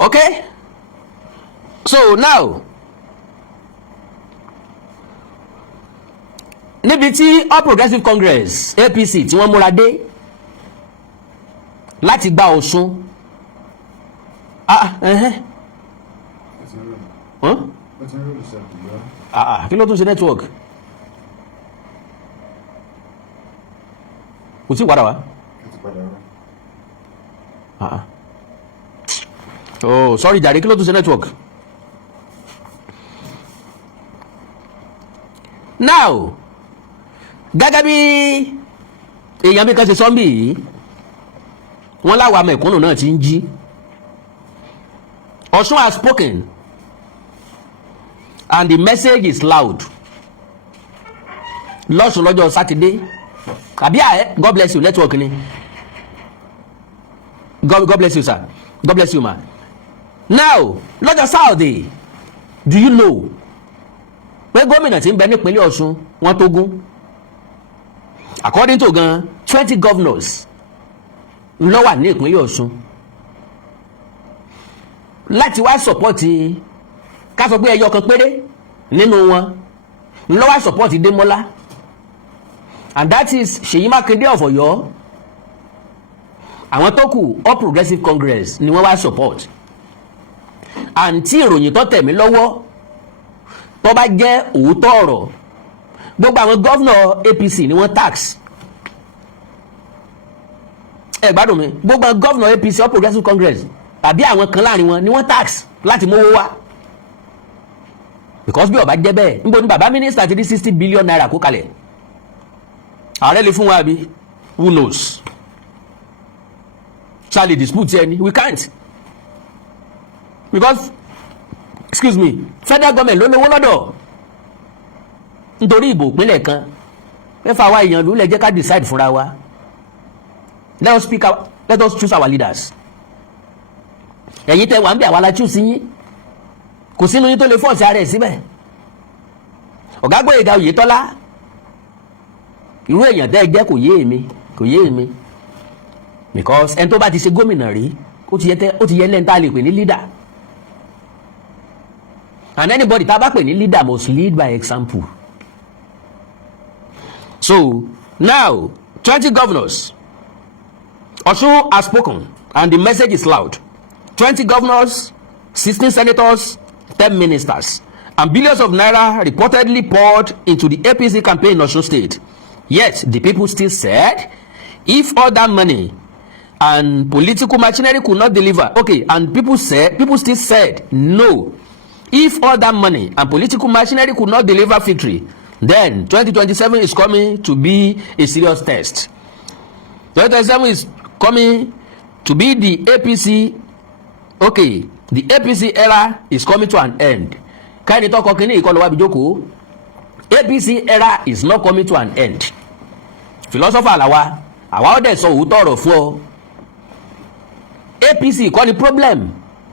Okay, so now níbi tí All Progressive Congress APC tí wọ́n múra dé láti gba Ọ̀ṣun kí ló tún ṣe network kò tí padà wá oh sorry jàre kí ló tún ṣe network now gẹ́gẹ́ bí èèyàn bí kan ṣe sọ́mbì yìí wọ́n láwa mẹ̀kúnnù náà ti ń jí. Ọ̀ṣun has spoken and the message is loud. lọ́sùn lọ́jọ́ sátidé àbí God bless you network ni God bless you sir, God bless you ma. Now lọ́jọ́ Saturday do you know pé gómìnà tí ń bẹ nípínlẹ̀ Ọ̀ṣun wọ́n tó gún according to gan 20 governors ló wà ní ìpínlẹ̀ Ọ̀ṣun láti wá sọ̀pọ̀tì ká sọ pé ẹyọ kan péré nínú wọn ló wá sọ̀pọ̀tì Démọ́lá and that is Ṣèyí Mákindé of Ọ̀yọ́. Àwọn tó kù All Progressive Congress ni wọ́n wá support and tí ìròyìn tó tẹ̀mí lọ́wọ́ tó bá jẹ́ òótọ́ ọ̀rọ̀ gbogbo àwọn gọ́vnọ̀ APC ni wọ́n tax ẹ gbádùn mi, gbogbo àwọn gọ́vnọ̀ APC All Progressives Congress tàbí àwọn kan láàrin wọn ni wọ́n tax láti mówó wá, because bí ó bá jẹ́ bẹ́ẹ̀ níbo ni bàbá mínísítà ti rí 60 billion naira kó kalẹ̀? ààrẹ lè fún wa bí? Who knows? Charlie dispute ẹni, we can't, because excuse me, federal government ló lówó lọ́dọ̀ nítorí ìbò ìpínlẹ̀ kan mẹ́fà wa èèyàn ló lè jẹ́ ká decide fúnra wa. Let us speak out, let us choose our leaders. ẹ̀yin tẹ́ wà ń bẹ̀ àwa la choose yín, kò sínú yín tó lè fọ́ọ̀sì ara ẹ̀ síbẹ̀. ọ̀gá Gbóyèga Oyètọ́lá irú èèyàn tẹ́ ẹ jẹ́ kò yé èmi because ẹni tó bá ti ṣe gómìnà rí ó ti yẹ lẹ́ni tá a lè pè ní leader, and anybody tá a bá pè ní leader must lead by example. So now 20 governors, Osun has spoken and the message is loud. 20 governors, 16 senators, 10 ministers, and billions of naira reportedly poured into the APC campaign in Osun State. Yet the people still said, if all that money and political machinery could not deliver, okay, and people still said no. If all that money and political machinery could not deliver victory, then 2027 is coming to be a serious test. 2027 is coming to be the APC, okay, the APC era is coming to an end. Kaini to kokini ikolo wa bijoko. APC era is not coming to an end. Philosopher lawa, àwa ó dẹ̀ sọ òótọ́ ọ̀rọ̀ fún ọ. APC kọ́ ni problem,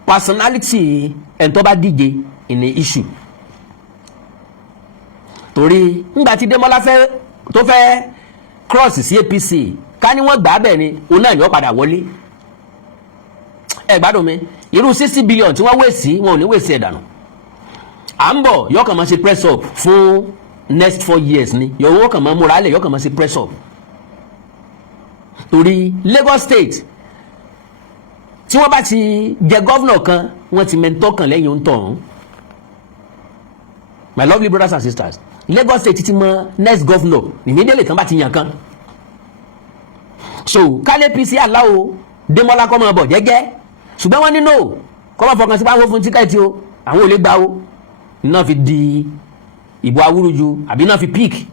personality ẹni tó bá díje in the issue. Torí nígbà tí Démọ́lá tó fẹ́ cross sí APC, ká ní wọ́n gbà á bẹ́ẹ̀ ni òun náà ni ó padà wọlé. ẹ gbádùn mi, irú 60 billion tí wọ́n wé sí wọn ò ní wé sí ẹ̀dànù. à ń bọ̀ yóò kàn máa ṣe press up fún next 4 years ni, yóò kàn máa múra lẹ̀, yóò kàn máa ṣe press up. Torí Lagos State tí wọ́n bá ti jẹ gọ́vnọ̀ kan wọ́n ti mẹ́ntọ́ kan lẹ́yìn ohun tọ̀hún. My lovely brothers and sisters, Lagos State ti mọ next governor immediately tán bá ti yàn kan. So kálẹ̀ APC aláwo Démọ́lá kọ́ máa bọ̀ jẹ́jẹ́, ṣùgbọ́n wọ́n ní no kọ́ máa fọkàn sí báwo fún tíkẹ́ẹ̀tì o, àwọn ò lè gbà o, iná fi di ìbò awúrúju àbí iná fi píìkì.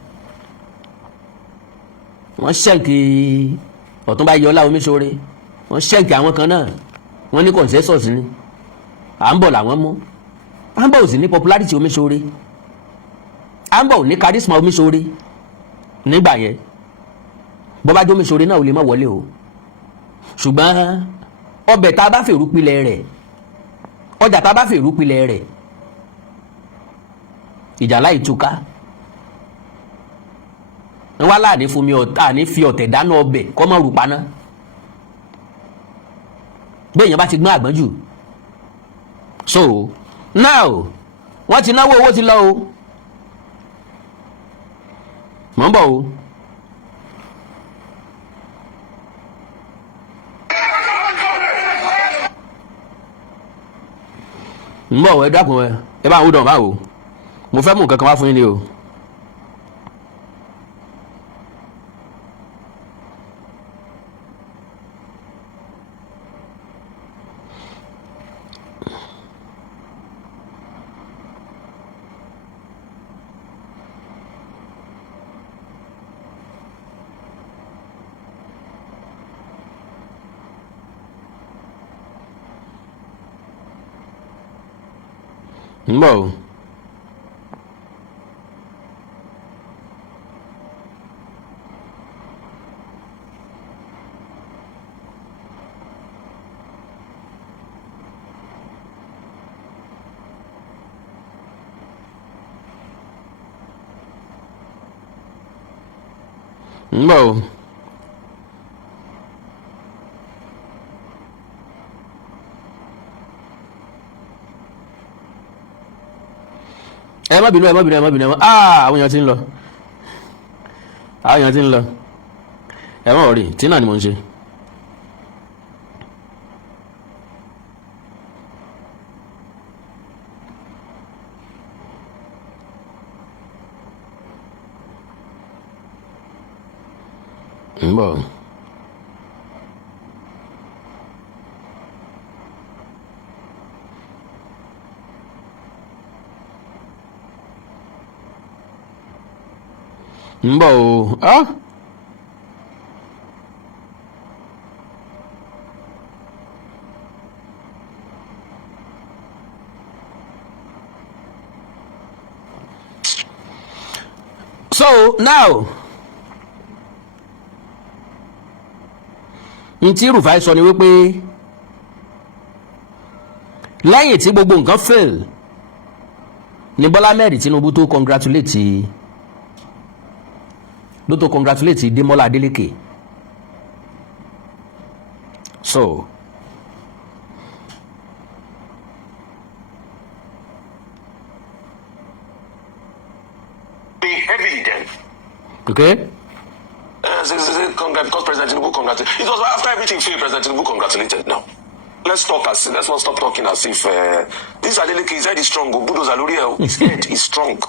wọ́n ṣẹ́ǹkì Ọ̀túnba Yọlá Omiṣore, wọ́n ṣẹ́ǹkì àwọn kan náà, wọ́n ní consensus ni à ń bọ̀ làwọn mú. à ń bọ̀ ò sì ní popularity Omiṣore, à ń bọ̀ ò ní charisma Omiṣore nígbà yẹn. bọ́bá jó Omiṣore náà ò lè má wọlé o, ṣùgbọ́n ọbẹ̀ tá a bá fèrú pilẹ̀ rẹ̀, ọjà tá a bá fèrú pilẹ̀ rẹ̀, ìjà láì túká. wọ́n wá láàdé fún mi ọ̀tá ní fi ọ̀tẹ̀ dáná ọbẹ̀ kọ́ mọ́ rúpaná. bẹ́ẹ̀ yẹn bá ti gbọ́n àgbọ́n jù. So now wọ́n ti náwó owó ti lọ o, mọ̀ ń bọ̀ o. ń bọ̀ ẹ dákun ẹ bá ń wúdọ̀ báwo, mo fẹ́ mú nǹkan kan wá fún yín ni o. ń bọ̀ o. ń bọ̀ o. ẹ má bínú àwọn èèyàn ti ń lọ, ẹ má rí tí náà ni mo ń ṣe. Mbo. Ah? So now, ntí Rufai sọ ni wípé lẹ́yìn tí gbogbo nǹkan fail ni Bọ́lá Ahmed Tinubu tó congratulate Demola Adeleke. So evident. Okay. Because President Tinubu congratulated. It was after everything failed, President Tinubu congratulated. Now, let's not stop talking as if this Adeleke, his head is strong. Bulldozer Luriel, his head is strong,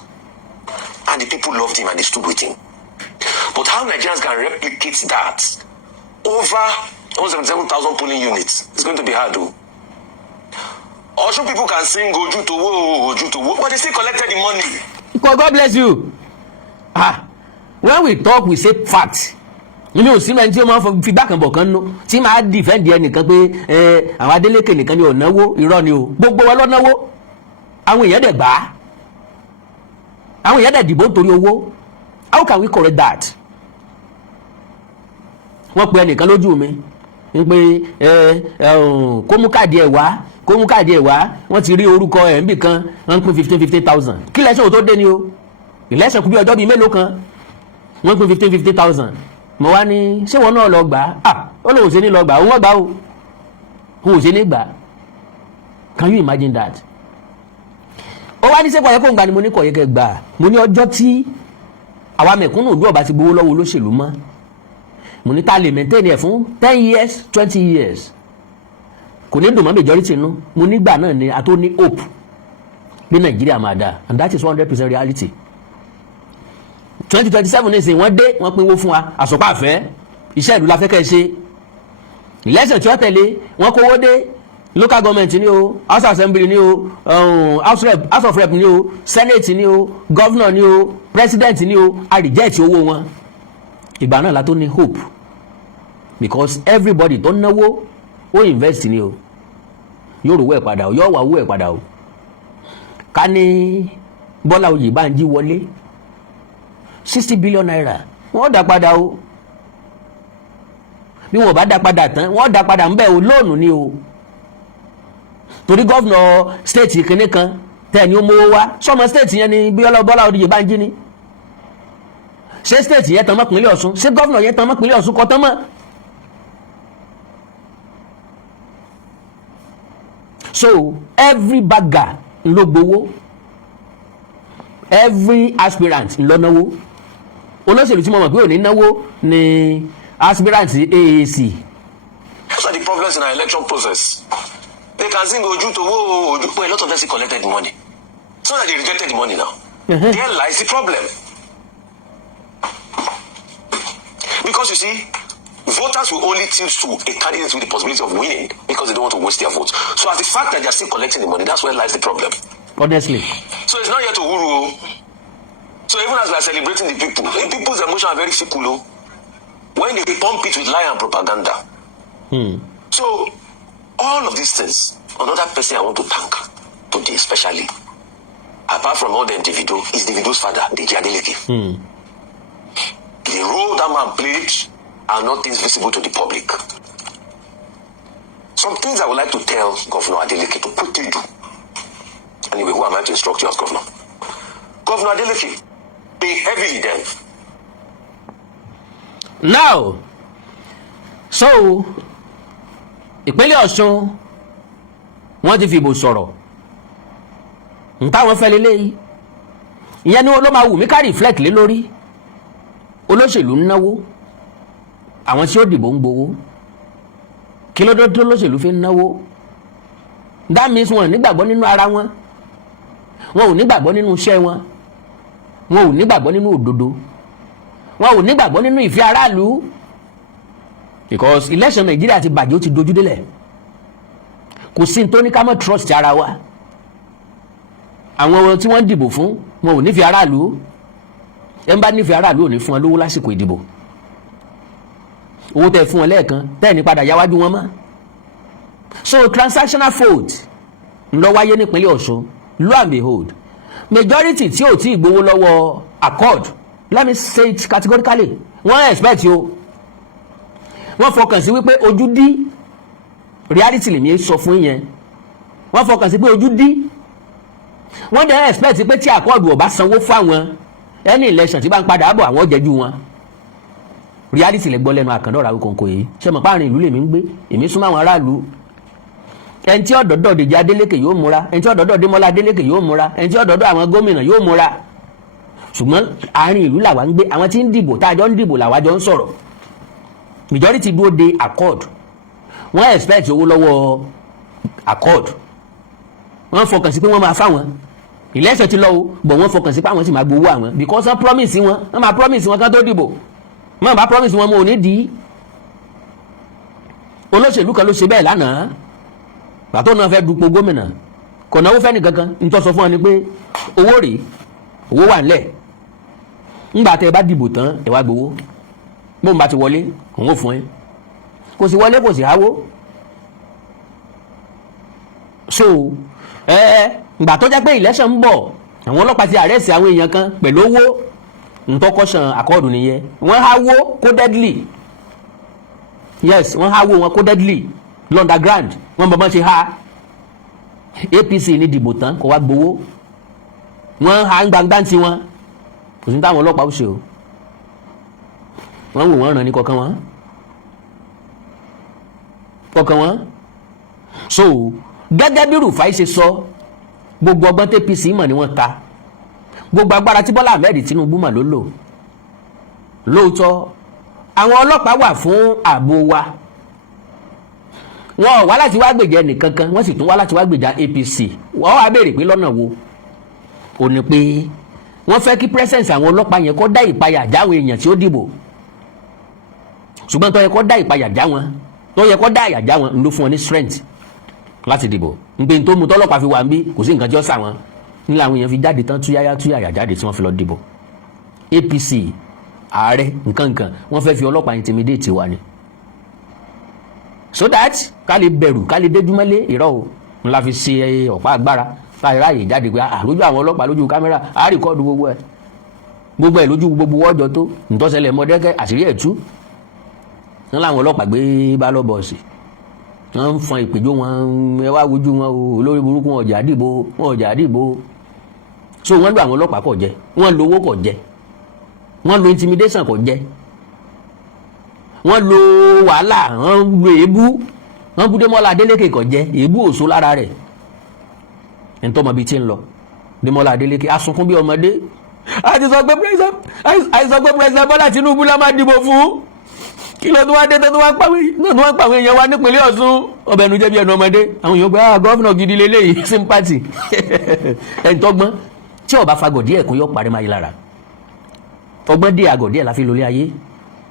and the people loved him and they stood with him. But how Nigerians can replicate that over 177,000 polling units is going to be hard, though. Also, people can sing Oju to wo, but they still collected the money. God bless you. When we talk, we say facts. You know, see, when you want feedback and bokano, see, my defend the ẹnìkan pé àwọn Adeleke nìkan ni ò náwó, irọ́ ni o. Gbogbo wa ló náwó. Àwọn èèyàn dẹ̀ gbà. Àwọn èèyàn dẹ̀ dìbò nítorí owó. How can we correct that? Wọ́n pe ẹnìkan lójú mi ń pé kó mú káàdì ẹ̀ wá wọ́n ti rí orúkọ ẹ̀ níbì kan wọ́n pín 15,000 kí lẹ́sẹ̀ ò tó dé ni o ìlẹ́sẹ̀ kú bí ọjọ́ bíi mélòó kan wọ́n pín 15,000 mo wá ní ṣé wọn náà lọ gbà á ó lóun ṣe ní lọ gbà á òun gbà ó òun ṣe ní gbà. Can you imagine that? Ó wá ní ṣé kọ̀yẹ́ kó ń gbà ni mo ní kọ̀yẹ́ kẹ́ gbà mo ní ọjọ́ tí àwa mẹ̀kúnnù ìlú ọba ti gbowó lọ́wọ́ olóṣèlú mọ́ mo ní ta lè maintain ẹ̀ fún 10 years 20 years kò ní dùn mọ́ majority nù mo nígbà náà ni a tó ní hope bí Nàìjíríà máa dáa and that is 100% reality. 2027 ní ìsìn wọ́n dé wọ́n pinwó fún wa àsopá àfẹ́ iṣẹ́ ìlú la fẹ́ kẹ́ ṣe election tí wọ́n tẹ̀lé wọ́n kówó dé local government ni o house assembly ni o house of rep ni o senate ni o governor ni o president ni o a reject owó wọn ìgbà náà la tó ní hope because everybody tó náwó ó invest ni o yóò rówó ẹ̀ padà o yóò wá owó ẹ̀ padà o ká ní Bọ́lá Oyèbánjí wọlé 60 billion naira wọ́n dá padà o bí wọ́n bá dá padà tán wọ́n dá padà ńbẹ̀ o lóònù ni o torí gọ́vnọ̀ stéètì kìnní kan tẹ̀ ní ó mówó wá sọmọ stéètì yẹn ni Bọ́lá Oyèbánjí ni ṣé stéètì yẹn tán mọ́ pínlẹ̀ Ọ̀ṣun ṣé gọ́vnọ̀ yẹn tán mọ́ pínlẹ̀ Ọ̀ṣun kọ́ tán mọ́. So every bagger ló gbowó every aspirant ló náwó olóṣèlú tí mo mọ̀ pé ò ní náwó ni aspirant AAC. Those are the problems in our election process. They can sing Oju to wo, but a lot of them still collected the money. It's not that they rejected the money now. There lies the problem. Because you see, voters will only tilt to a candidate with the possibility of winning because they don't want to waste their votes. So as the fact that they are still collecting the money, that's where lies the problem. Honestly. So it's not yet to Uru. So even as we are celebrating the people's emotions are very fickle. When they pump it with lie and propaganda. So all of these things, another person I want to thank today especially, apart from all the individual, is Davido's father, Deji Adeleke. The role that man played are not things visible to the public. Some things I would like to tell Governor Adeleke to quickly do. Anyway, who am I to instruct you as governor? Governor Adeleke, pay heavily then. Now, so ìpínlẹ̀ Ọ̀ṣun wọ́n ti fìbò sọ̀rọ̀ ntáwọn fẹ́ lélẹ́yìí ìyẹn ni ló máa wù mí ká reflect lé lórí olóṣèlú ń náwó àwọn tí ó dìbò ń gbowó kí ló dé tó olóṣèlú fi ń náwó that means wọn ò nígbàgbọ́ nínú ara wọn wọn ò nígbàgbọ́ nínú iṣẹ́ wọn wọn ò nígbàgbọ́ nínú òdodo wọn ò nígbàgbọ́ nínú ìfẹ́ aráàlú because election Nàìjíríà ti bàjẹ́ ó ti dojú délẹ̀ kò sí ní tó ní ká mọ̀ trust ara wa àwọn tí wọ́n dìbò fún wọn ò nífẹ̀ẹ́ aráàlú ẹ̀ ń bá nífẹ̀ẹ́ aráàlú ò ní fún wọn lówó lásìkò ìdìbò owó tẹ́ fún wọn lẹ́ẹ̀kan tẹ́ ní padà yáwájú wọn mọ́ so transactional vote ńlọ wáyé nípínlẹ̀ Ọ̀ṣun lo and behold majority tí ò tí ì gbowó lọ́wọ́ accord let me say it categorically wọ́n expect o wọ́n fọkàn sí wípé ojú dí reality lèmi sọ fún yẹn wọ́n fọkàn sí pé ojú dí wọ́n dẹ̀ expect pé tí accord ò bá sanwó fáwọn any election tí bá ń padà bọ̀ àwọn jẹ́jú wọn reality lè gbọ́ lẹ́nu Àkàndọ̀rọ̀ Awikoko yìí ṣe mọ̀ páàrin ìlú lèmi ń gbé èmi súnmọ́ àwọn aráàlú ẹni tí ọ̀dọ́dọ̀ Dèjì Adélékè yóò múra ẹni tí ọ̀dọ́dọ̀ Démọ́lá Adélékè yóò múra ẹni tí ọ̀dọ́dọ̀ àwọn gómìnà yóò múra ṣùgbọ́n àárín ìlú làwa ń gbé àwọn tí ń dìbò tá a jọ ń dìbò làwa jọ ń sọ̀rọ̀ majority dúró de accord wọ́n expect owó lọ́wọ́ accord wọ́n fọkàn sí pé wọ́n máa fáwọn election ti lọ o bọ̀ wọ́n fọkàn sí pé àwọn sì máa gbowó àwọn because wọ́n promise wọ́n máa promise wọn kán tó dìbò wọ́n bá promise wọn mo ò ní di olóṣèlú kan ló ṣe bẹ́ẹ̀ lánàá pàtó náà fẹ́ dupò gómìnà kò náwó fẹ́ nìkankan nítorí sọ fún wọn ni pé owó rèé owó wà nílẹ̀ ńgbà tẹ́ ẹ bá dìbò tán ẹ wá gbowó bóun bá ti wọlé òun ò fún ẹ kò sí wọlé kò sí háwó so ńgbà tó jẹ́ pé election ń bọ̀ àwọn ọlọ́pàá ti arrest àwọn èèyàn kan pẹ̀lú owó ntọ́kọ́sàn àkọọ́dù nìyẹn wọ́n háwó codedly yes wọ́n háwó wọn codedly l'underground wọ́n bọ̀ bọ́n ṣe há APC ní dìbò tán kò wá gbowó wọ́n há ń gbangba ti wọn kò sí táwọn ọlọ́pàá ó ṣe o wọ́n wò wọ́n ràn ní kọ̀ọ̀kan wọn so gẹ́gẹ́ bí Rufai ṣe sọ gbogbo ọgbọ́n tí APC mọ̀ ni wọ́n ta gbogbo agbára tí Bọ́lá Ahmed Tinubu mà ló lò lóòótọ́ àwọn ọlọ́pàá wà fún ààbò wa wọn ò wá láti wá gbèjà ẹnìkankan wọ́n sì tún wá láti wá gbèjà APC wọ́n wá béèrè pé lọ́nà wo ò ní pé wọ́n fẹ́ kí presence àwọn ọlọ́pàá yẹn kó dá ìpayà jáwọn èèyàn tí ó dìbò ṣùgbọ́n tó yẹ kó dá ìpayà já wọn tó yẹ kó dá àyà já wọn ló fún wọn ní strength láti dìbò nígbè tó mú tọ́lọ́pàá fi wà ń bí kò sí nǹkan tí ó sà wọn nílẹ̀ àwọn èèyàn fi jáde tán túyáyá jáde tí wọ́n fi lọ dìbò APC ààrẹ nǹkan wọ́n fẹ́ fi ọlọ́pàá intimidate wa ni so that ká lè bẹ̀rù ká lè déjúmọ́lé ìrọ̀ o ńlá fi ṣe ọ̀pá agbára láì ráàyè jáde pé lójú àwọn ọlọ́pàá lójú kámẹ́rà á rìkọ́ọ̀dù gbogbo ẹ̀ lójú gbogbo ọjọ́ tó ntọ́sẹ̀lẹ̀ mọ́dẹ́kẹ́ àṣírí ẹ̀ tú wọn làwọn ọlọ́pàá gbé bálọ̀ bọ́ọ̀sì wọ́n ń fọn ìpèjọ́ wọn ẹ wá wojú wọn o olórí burúkú wọn ọjà àdìbò so wọ́n lo àwọn ọlọ́pàá kò jẹ́ wọ́n lo owó kò jẹ́ wọ́n lo intimidation kò jẹ́ wọ́n lo wàhálà wọ́n lo èébú wọ́n bú Démọ́lá Adélékè kò jẹ́ èébú òṣó lára rẹ̀ ẹni tó mọ ibi tí ń lọ Démọ́lá Adélékè asunkún bí ọmọdé àti sọ pé president Bọ́lá Tinubu la máa dìbò fún kí ló tó wá dé tó wá pàwọn èèyàn wa nípínlẹ̀ Ọ̀ṣun ọbẹ̀ ẹnu jẹ́ bí ẹnu ọmọdé àwọn èèyàn gba gọ́fìnà gidi lélẹ́yìí sympathy ẹni tọ́gbọ́n tí ọba fagọ̀dí ẹ̀kún yóò parí máa yí lára ọgbọ́n dé àgọ̀dí ẹ̀ la fi lólé ayé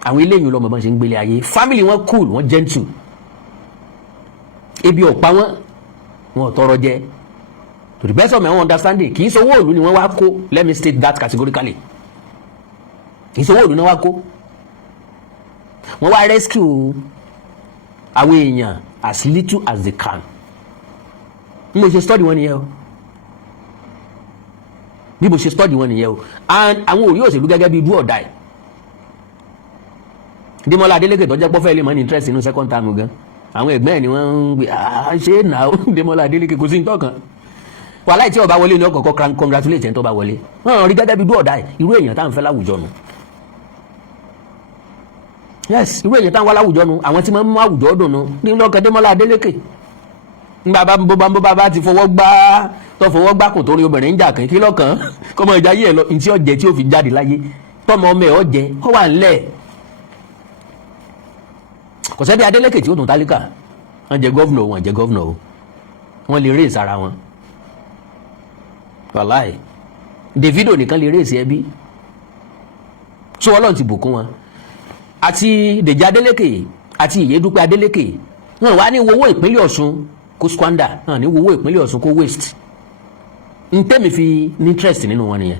àwọn eléyìí lọ́mọ bọ́n ṣe ń gbélé ayé family wọn cool wọn gentle ebi ọ̀pá wọn ò tọrọ jẹ to the best of my own understanding kì í sọ owó òlu ni wọ́n wá kó let me state that categorically kì í sọ owó òlu ni wọ́n wá kó wọ́n wá rescue àwọn èèyàn as little as they can bí mo ṣe study wọn nìyẹn o bí mo ṣe study wọn nìyẹn o and àwọn òrí òṣèlú gẹ́gẹ́ bí do or die Démọ́lá Adélékè tó jẹ́ pọ́fẹ́ lè mọ́ ní interest inú second term gan àwọn ẹ̀gbẹ́ ẹ̀ ni wọ́n ń gbé ṣe é nà ó Démọ́lá Adélékè kò sí ní tọ́kàn wàhálà tí ó bá wọlé ní ọkọ̀ọ̀kọ̀ congratulate ẹ̀ tó bá wọlé wọ́n rí gẹ́gẹ́ bí do or die irú èèyàn táwọn fẹ́ láwùjọ nù yes irú èyàn táwọn aláwùjọ nu àwọn tí wọ́n mú àwùjọ dùn nu nínú ọkọ̀ Démọ́lá Adélékè bó bá ti fọwọ́ gbá kò tó rí obìnrin ń jà kí lọ́kàn kọ́mọ ìjà yìí ẹ̀ lọ ní tí ó jẹ tí ó fi jáde láyé tọ́mọ ọmọ ẹ̀ ọ jẹ ọ wà ńlẹ̀ kò sẹ́bi Adélékè tí ó tún tálíkà wọ́n jẹ gọ́vnọ̀ o wọ́n lè rèé sára wọn wàláì Davido nìkan lè rèé sí ẹbí so Ọlọ́run ti bùkún wọn àti Dèjì Adélékè àti Ìyèdúpẹ́ Adélékè wọn wá ní owó ìpínlẹ̀ Ọ̀ṣun kó squander wọn ní owó ìpínlẹ̀ Ọ̀ṣun kó waste n tẹ́mi fi ní interest nínú wọn nìyẹn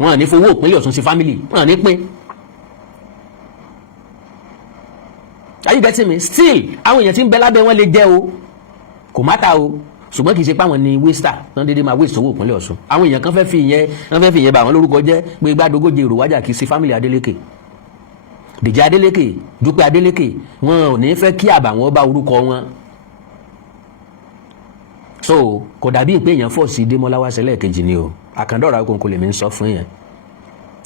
wọn ní fowó ìpínlẹ̀ Ọ̀ṣun sí family wọn ní pín. are you getting me? Still àwọn èèyàn tí ń bẹ lábẹ́ wọn lè jẹ́ o kò mátà o ṣùgbọ́n kì í ṣe pé àwọn ni waster náà dédé máa waste owó ìpínlẹ̀ Ọ̀ṣun. Àwọn èèyàn kan fẹ́ fi ìyẹn bà wọ́n lórúkọ jẹ́ pé gbàdógóje èrò wájà kì í ṣe family Adélékè. Dèjì Adélékè, Dúpẹ́ Adélékè, wọn ò ní fẹ́ kí àbàwọ́n bá orúkọ wọn. So kò dàbí pé èèyàn fọ̀ sí Démọ́lá wá ṣẹlẹ̀ kejì ni o. Àkàndọ̀rọ̀ Awikoko lèmi ń sọ fún yẹn.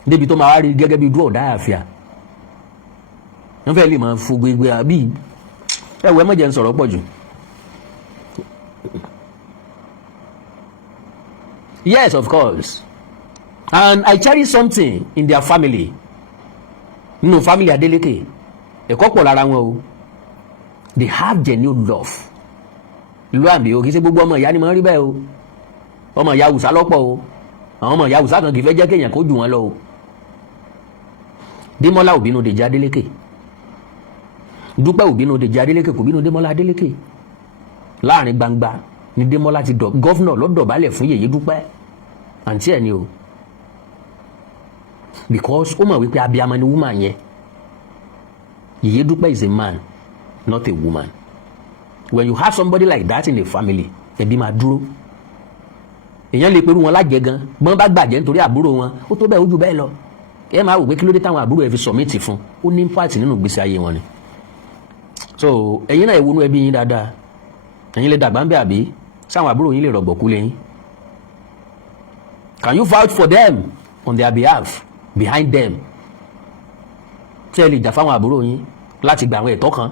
Débi tó máa wá rí gẹ́gẹ́ bí dúró ọ̀dá àfíà. Wọ́n fẹ́ lè máa fún gbégbé àbí ẹ̀wọ̀ ẹ má jẹ́ ń sọ̀rọ̀ pọ̀ jù. Yes, of course. And I cherish something in their family. Nínú family Adélékè, ẹ̀kọ́ pọ̀ lára wọn o. They have genuine love. Ìlú àmì o kì í ṣe gbogbo ọmọ ìyá ni mo rí bẹ́ẹ̀ o. Ọmọ ìyá Hausa lọ́pọ̀ o. Àwọn ọmọ ìyá Hausa kan kì í fẹ́ jẹ́ kéèyàn kó jù wọn lọ o. Démọ́lá ò bínú Dèjì Adélékè. Dúpẹ́ ò bínú Dèjì Adélékè kò bínú Démọ́lá Adélékè. Láàrin gbangba ni Démọ́lá ti gọ́fúnà lọ́dọ̀bálẹ̀ fún Ìyèdúpẹ́ àǹtí ẹ̀ ni o. Because ó mọ̀ wípé abiyamọ ni woman yẹn. Ìyèdúpẹ́ is a man, not a woman. When you have somebody like that in a family, ẹbí máa dúró. Èèyàn lè perú wọn lájẹ gan, bọ́n bá gbàjẹ́ nítorí àbúrò wọn, ó tó bẹ́ẹ̀ ó jù bẹ́ẹ̀ lọ. Ẹ máa wò pé kí ló dé táwọn àbúrò ẹ fi submit fún, ó ní impact nínú ìgbésí ayé wọn ni. So ẹ̀yin náà ìwúnú ẹbí yín dáadáa. Ẹ̀yin lè dàgbà ń bẹ àbí? Sáwọn àbúrò yín lè rọ̀gbọ̀kú lẹ́yìn. Can you vouch for them on their behalf, behind them? Ṣé ẹ lè jà fáwọn àbúrò yín láti gba àwọn ẹ̀tọ́ kan?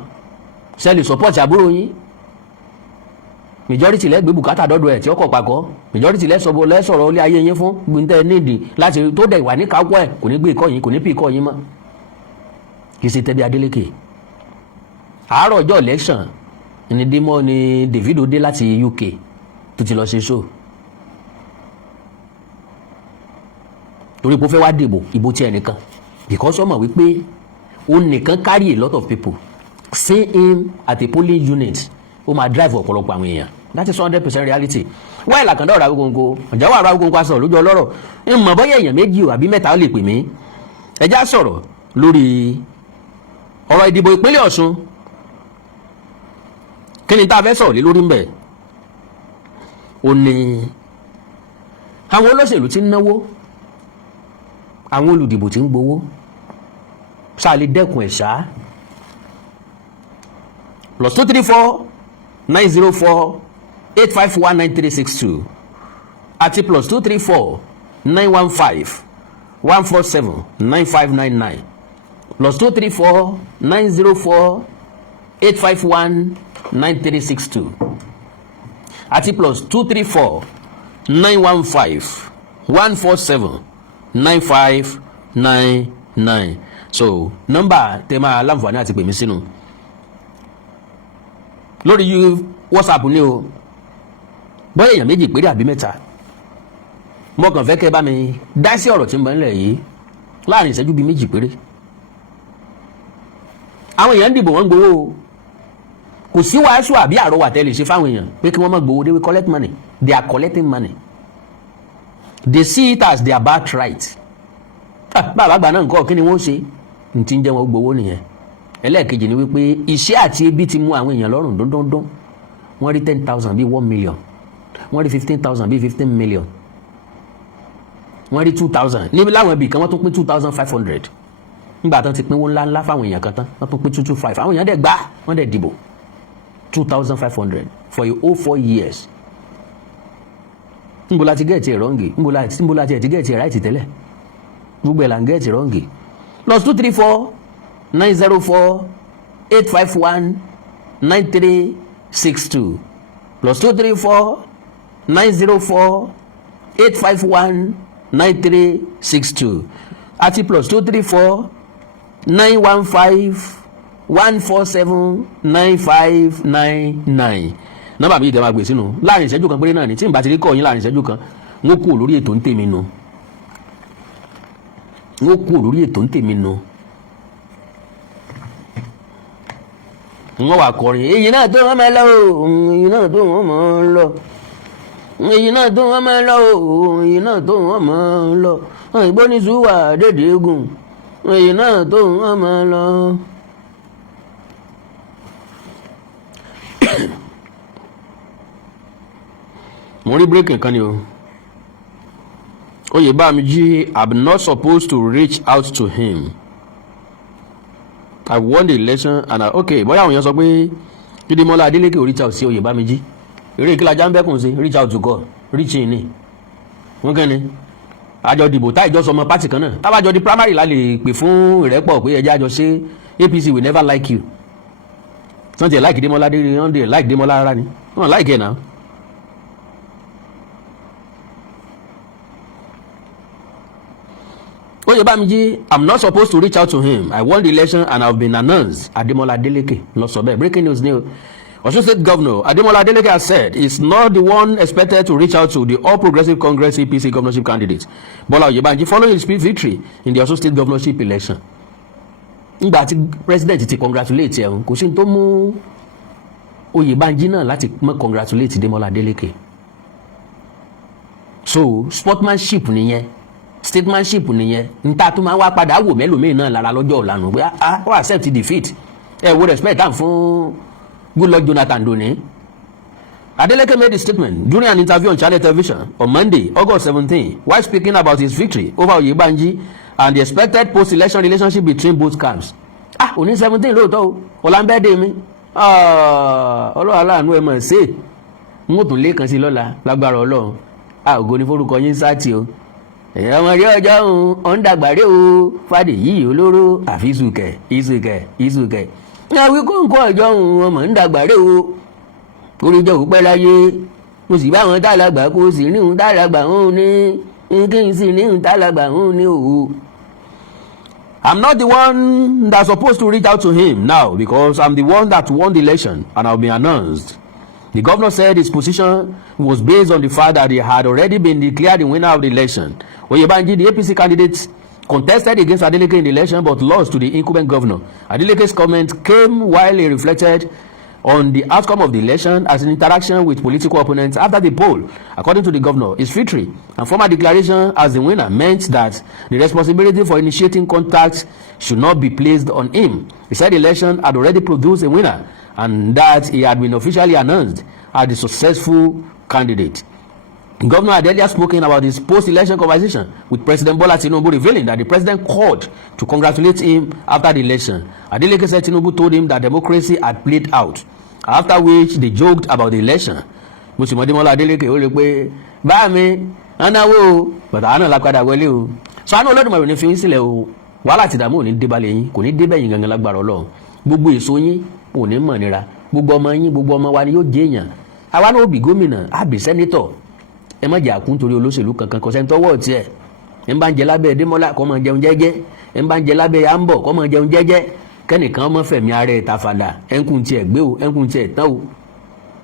Ṣé ẹ lè support àbúrò yín? Majority lẹ gbé bùkátà dọ́dọ̀ ẹ̀ tí ó kọ̀ pàkọ́. Majority lẹ sọ̀rọ̀ ilé ayé yín fún gbìntẹ́ nídìí láti tó dẹ̀ wà ní káwọ́ ẹ̀ kò ní gbé ikọ́ yín kò ní pí ikọ́ yín mọ́. Kì í ṣe tẹ́bí Adélékè. Àárọ̀ ọjọ́ election ni Davido dé láti UK tó ti lọ ṣe show. Torí pé ó fẹ́ wá dìbò ìbò tí ẹnìkan because ó mọ̀ wípé ó nìkan carry a lot of people. See him at a polling unit ó máa drive ọ̀pọ̀lọpọ̀ àwọn èèyàn. That is 100% reality. Wọ́n Àkàndọ̀rọ̀ Awikoko ọ̀jáwó àrà Awikoko sọ̀rọ̀ lójú ọlọ́rọ̀ ń mọ̀ bọ́yá èèyàn méjì o àbí mẹ́ta ó lè pè mí. Ẹ já sọ̀rọ̀ lórí ọ̀rọ̀ ìdìbò ìpínlẹ̀ Ọ̀ṣun. Kí ni tá a fẹ́ sọ̀rọ̀ lé lórí ń bẹ̀? Ó ní àwọn olóṣèlú tí ń náwó, àwọn olùdìbò tí ń gbowó, ṣáà lè dẹ́kun ẹ̀ ṣá. +234 904 851 9362 àti +234 915 147 9599 +234 904 851 9362 àti +234 915 147 9599. So nọ́mbà tẹ́ máa láǹfààní àti pè mí sínú lórí WhatsApp ni o. Bọ́yá èèyàn méjì péré àbí mẹ́ta mo kàn fẹ́ kẹ́ bá mi dá sí ọ̀rọ̀ tí ń bọ̀ nílẹ̀ yìí láàrin ìṣẹ́jú bíi méjì péré. Àwọn èèyàn ń dìbò wọ́n ń gbowó o. Kò sí wàásù àbí àrọwà tẹ́lẹ̀ ṣe fáwọn èèyàn pé kí wọ́n má gbowó. They will collect money. They are collecting money. They see it as their birthright. Bàbá àgbà náà nǹkan kí ni wọ́n ṣe ní ti ń jẹ́ wọn gbowó nìyẹn. Ẹlẹ́ẹ̀kejì ni wípé iṣẹ́ àti ebi ti mú àwọn èèyàn lọ́rùn dúndúndún. Wọ́n rí 10,000 bíi 1 million. Wọ́n rí 15,000 bíi 15 million. Wọ́n rí 2,000 níbi láwọn ibì kan wọ́n tún pín 2,500. Nígbà tán ti pínwó ńláńlá fáwọn èèyàn kan tán wọ́n tún pín 225. Àwọn èèyàn dẹ̀ gbà wọ́n dẹ̀ dìbò 2,500 for a whole 4 years. Níbo la ti gẹ̀ẹ́tì ẹ̀ rọ́ǹgì? Níbo la ti ẹ̀ ti gẹ̀ẹ́tì ẹ̀ ráìtì tẹ́lẹ̀? Gbogbo ẹ̀ là ń gẹ̀ẹ́tì rọ́ǹgì. +234 904 851 9362 +234 904 851 9362 àti +234 915 147 9599. Nọ́mbà mi ìdẹ́ máa gbé sínú láàrin ìṣẹ́jú kan péré náà ni tí n bá ti rí kọ́ yín láàrin ìṣẹ́jú kan n ó kú lórí ètò ń tèmi nu. wọ́n wà kọrin èyí náà tó wọ́n máa lọ èyí náà tó wọ́n máa lọ èyí náà tó wọ́n máa lọ èyí náà tó wọ́n máa lọ ìgbónisúwà dédé eégún èyí náà tó wọ́n máa lọ. mo rí breaking kan ni o. Oyèbámíjí, I'm not supposed to reach out to him. I won the election and okay, bóyá àwọn èèyàn sọ pé Jídémọ́lá Adélékè ò reach out sí Oyèbámíjí. Eré ìkìlá jámbẹ́kùn sí reach out to God, reach in ni. Wọ́n kàn ní àjọ dìbò tá ìjọ sọmọ pátì kan náà. Tábàjọ di primary la lè pè fún ìrẹ́pọ̀ pé ẹjẹ́ àjọ ṣe APC will never like you. Wọ́n ti like Démọ́lá Adélékè, wọ́n ti like Démọ́lá rárá ni. Wọ́n like ẹ̀ náà. Oyèbámíjí, I'm not supposed to reach out to him. I won the election and I've been announced. Ademola Adeleke, not so bad. Breaking news new. Osun State Governor Ademola Adeleke has said he's not the one expected to reach out to the All Progressive Congress APC governorship candidate, Bola Oyèbánjí, following his victory in the Osun State governorship election. Nígbà tí president ti congratulate ẹ̀ kò sí tó mú Oyèbánjí náà láti mọ́ congratulate Ademola Adeleke. So sportsmanship nìyẹn. Statemanship nìyẹn nta tó máa wá padà wò mẹ́lòmíì náà lára lọ́jọ́ ọ̀lànà pé ó accept defeat wo respect am fún Goodluck Jonathan Doni. Adeleke made a statement during an interview on Channel Television on Monday, August 17, while speaking about his victory over Oyèbánjí and the expected post-election relationship between both camps. Òní 17 lóòótọ́ o ọ̀làǹbẹ́dẹ̀ mi ọlọ́run aláàánú ẹ̀ mọ̀ ṣe ń tún lé kan sí lọ́la lágbára ọlọ́run ògo ní forúkọ yín sáàtì o. Ọmọ rí ọjọ́ òun dàgbàrí o Fádèyí olóró àfi ìsùkẹ̀ Awikoko ọjọ́ òun ọmọ ń dàgbàrí o oríjọ́ òpẹ́ láyé mo sì bá wọn tálàgbà kó sì ní òun tálàgbà òun ní kí n sì ní òun tálàgbà òun ní òwò. I'm not the one that's supposed to reach out to him now because I'm the one that won the election and I'll be announced. The governor said his position was based on the fact that he had already been declared the winner of the election. Oyèbánjí, the APC candidate, contested against Adeleke in the election but lost to the incumbent governor. Adeleke's comment came while he reflected on the outcome of the election as an interaction with political opponents after the poll. According to the governor, his victory and formal declaration as the winner meant that the responsibility for initiating contacts should not be placed on him. He said the election had already produced a winner and that he had been officially announced as the successful candidate. The governor had earlier spoken about his post-election conversation with President Bola Tinubu, revealing that the president called to congratulate him after the election. Adeleke said Tinubu told him that democracy had played out, after which they joked about the election. Ademola Adeleke ó lè pé bá mi anáwó bàtà àná lápadà wọlé o. Sọ àánú Olódùmarè ní fi yín sílẹ̀ o. Wàhálà ti dààmú ò ní dé balẹ̀ yín, kò ní dé bẹ́yìn gangan lágbára Ọlọ́run. Gbogbo èso yín ò ní mọ̀ nira. Gbogbo ọmọ yín, gbogbo ọmọ wa ni yóò jẹ́ èèyàn. Àwa náà ó bí gómìnà, á bí sẹ́nétọ̀. Ẹ má jà kún torí olóṣèlú kankan kò sẹ́ni tọ́wọ́ tiẹ̀. Ẹ ń bá ń jẹ lábẹ́ Démọ́lá kó máa jẹun jẹ́jẹ́. Ẹ ń bá ń jẹ lábẹ́ Ambọ̀ kó máa jẹun jẹ́jẹ́. Kẹ́nìkan ọmọ fẹ̀mí ara ẹ̀ ta fàdà. Ẹ ń kún tiẹ̀ gbé o, ẹ ń kún tiẹ̀ tán o.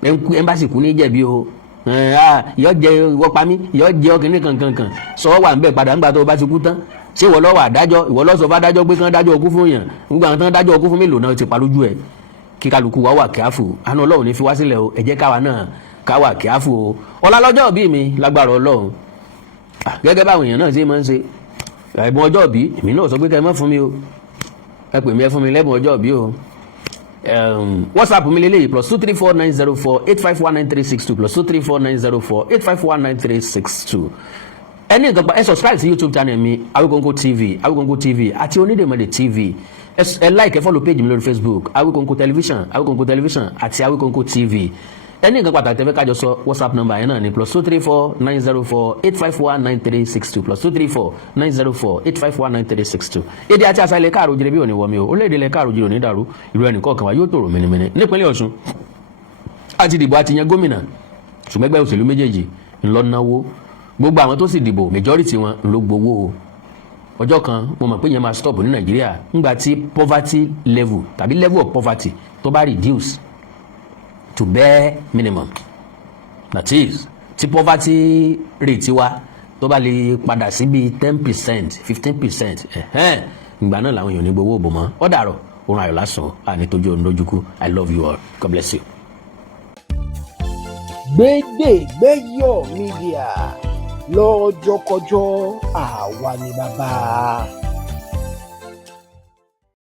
Ẹ ń bá sì kú ní jẹ̀bi o. Ìyọ́ jẹ ìwọ́ pa mí, ìyọ́ jẹ ọkùnrin kankan. Sọ wà ń bẹ̀ padà ńgbà tó o bá ti kú tán. Ṣé ìwọ lọ́wọ́ àdájọ́, ìwọ lọ́sọ̀ fún adájọ́ pé kán dájọ́ ọkú fún yàn. Gbogbo àwọn tán dájọ́ ọkú fún mélòó náà ti pa lójú ẹ̀. Kí kálukú wa wà kíáfù. Àánú Ọlọ́run ní fi wá sílẹ̀ o. Ẹ jẹ́ káwa náà káwà kíáfù o. Ọlá lọ́jọ́ bí mi lágbára Ọlọ́run. Gẹ́gẹ́ báwọn èèyàn náà ṣe máa ń ṣe. Ẹ̀bùn ọjọ́ bí èmi náà sọ pé kẹ́ ẹ má fún mi o. Ẹ pè mí ẹ fún mi lẹ́bùn ọjọ́ bí o. WhatsApp mi lélẹ́yìí +2349048519362 +2349048519362. Ẹni nǹkan pa ẹ subscribe sí YouTube channel mi Awikoko TV àti Onídèmọdé TV. Ẹ like ẹ follow page mi lórí Facebook Awikoko Television àti Awikoko TV. Ẹni nǹkan pàtàkì tẹ́fẹ́ kájọ sọ WhatsApp number yẹn náà ni +2349048519362 +2349048519362. Èdè àti àṣà ilẹ̀ káàró jìrì bí òní wọmi o orílẹ̀-èdè ilẹ̀ káàró jìrì òní dàrú ìlú ẹnì kọ̀ọ̀kan wa yóò tòrò mìnìmìnì. Nípínlẹ̀ Ọ̀ṣun àti dìbò àti yan gómìnà ṣùgbọ́n ẹgbẹ́ òṣèlú méjèèjì ńlọ náwó gbogbo àwọn tó sì dìbò majority wọn ló gbowó o. Ọjọ́ kan mo mọ̀ pé yẹn máa stop ní Nàìjíríà ńgbà tí poverty level tàbí level of poverty tó bá reduce to bare minimum, that is tí poverty rate wa tó bá lè padà sí bí 10% 15% ìgbà náà làwọn èèyàn ní gbowó òbò mọ́. Ó dàrọ̀ òun ayọ̀ lásán àní tójú òun lójúkú. I love you all. God bless you. GBEDE-GBEYO media lọ́jọ́kọjọ́ àwa ni bàbá.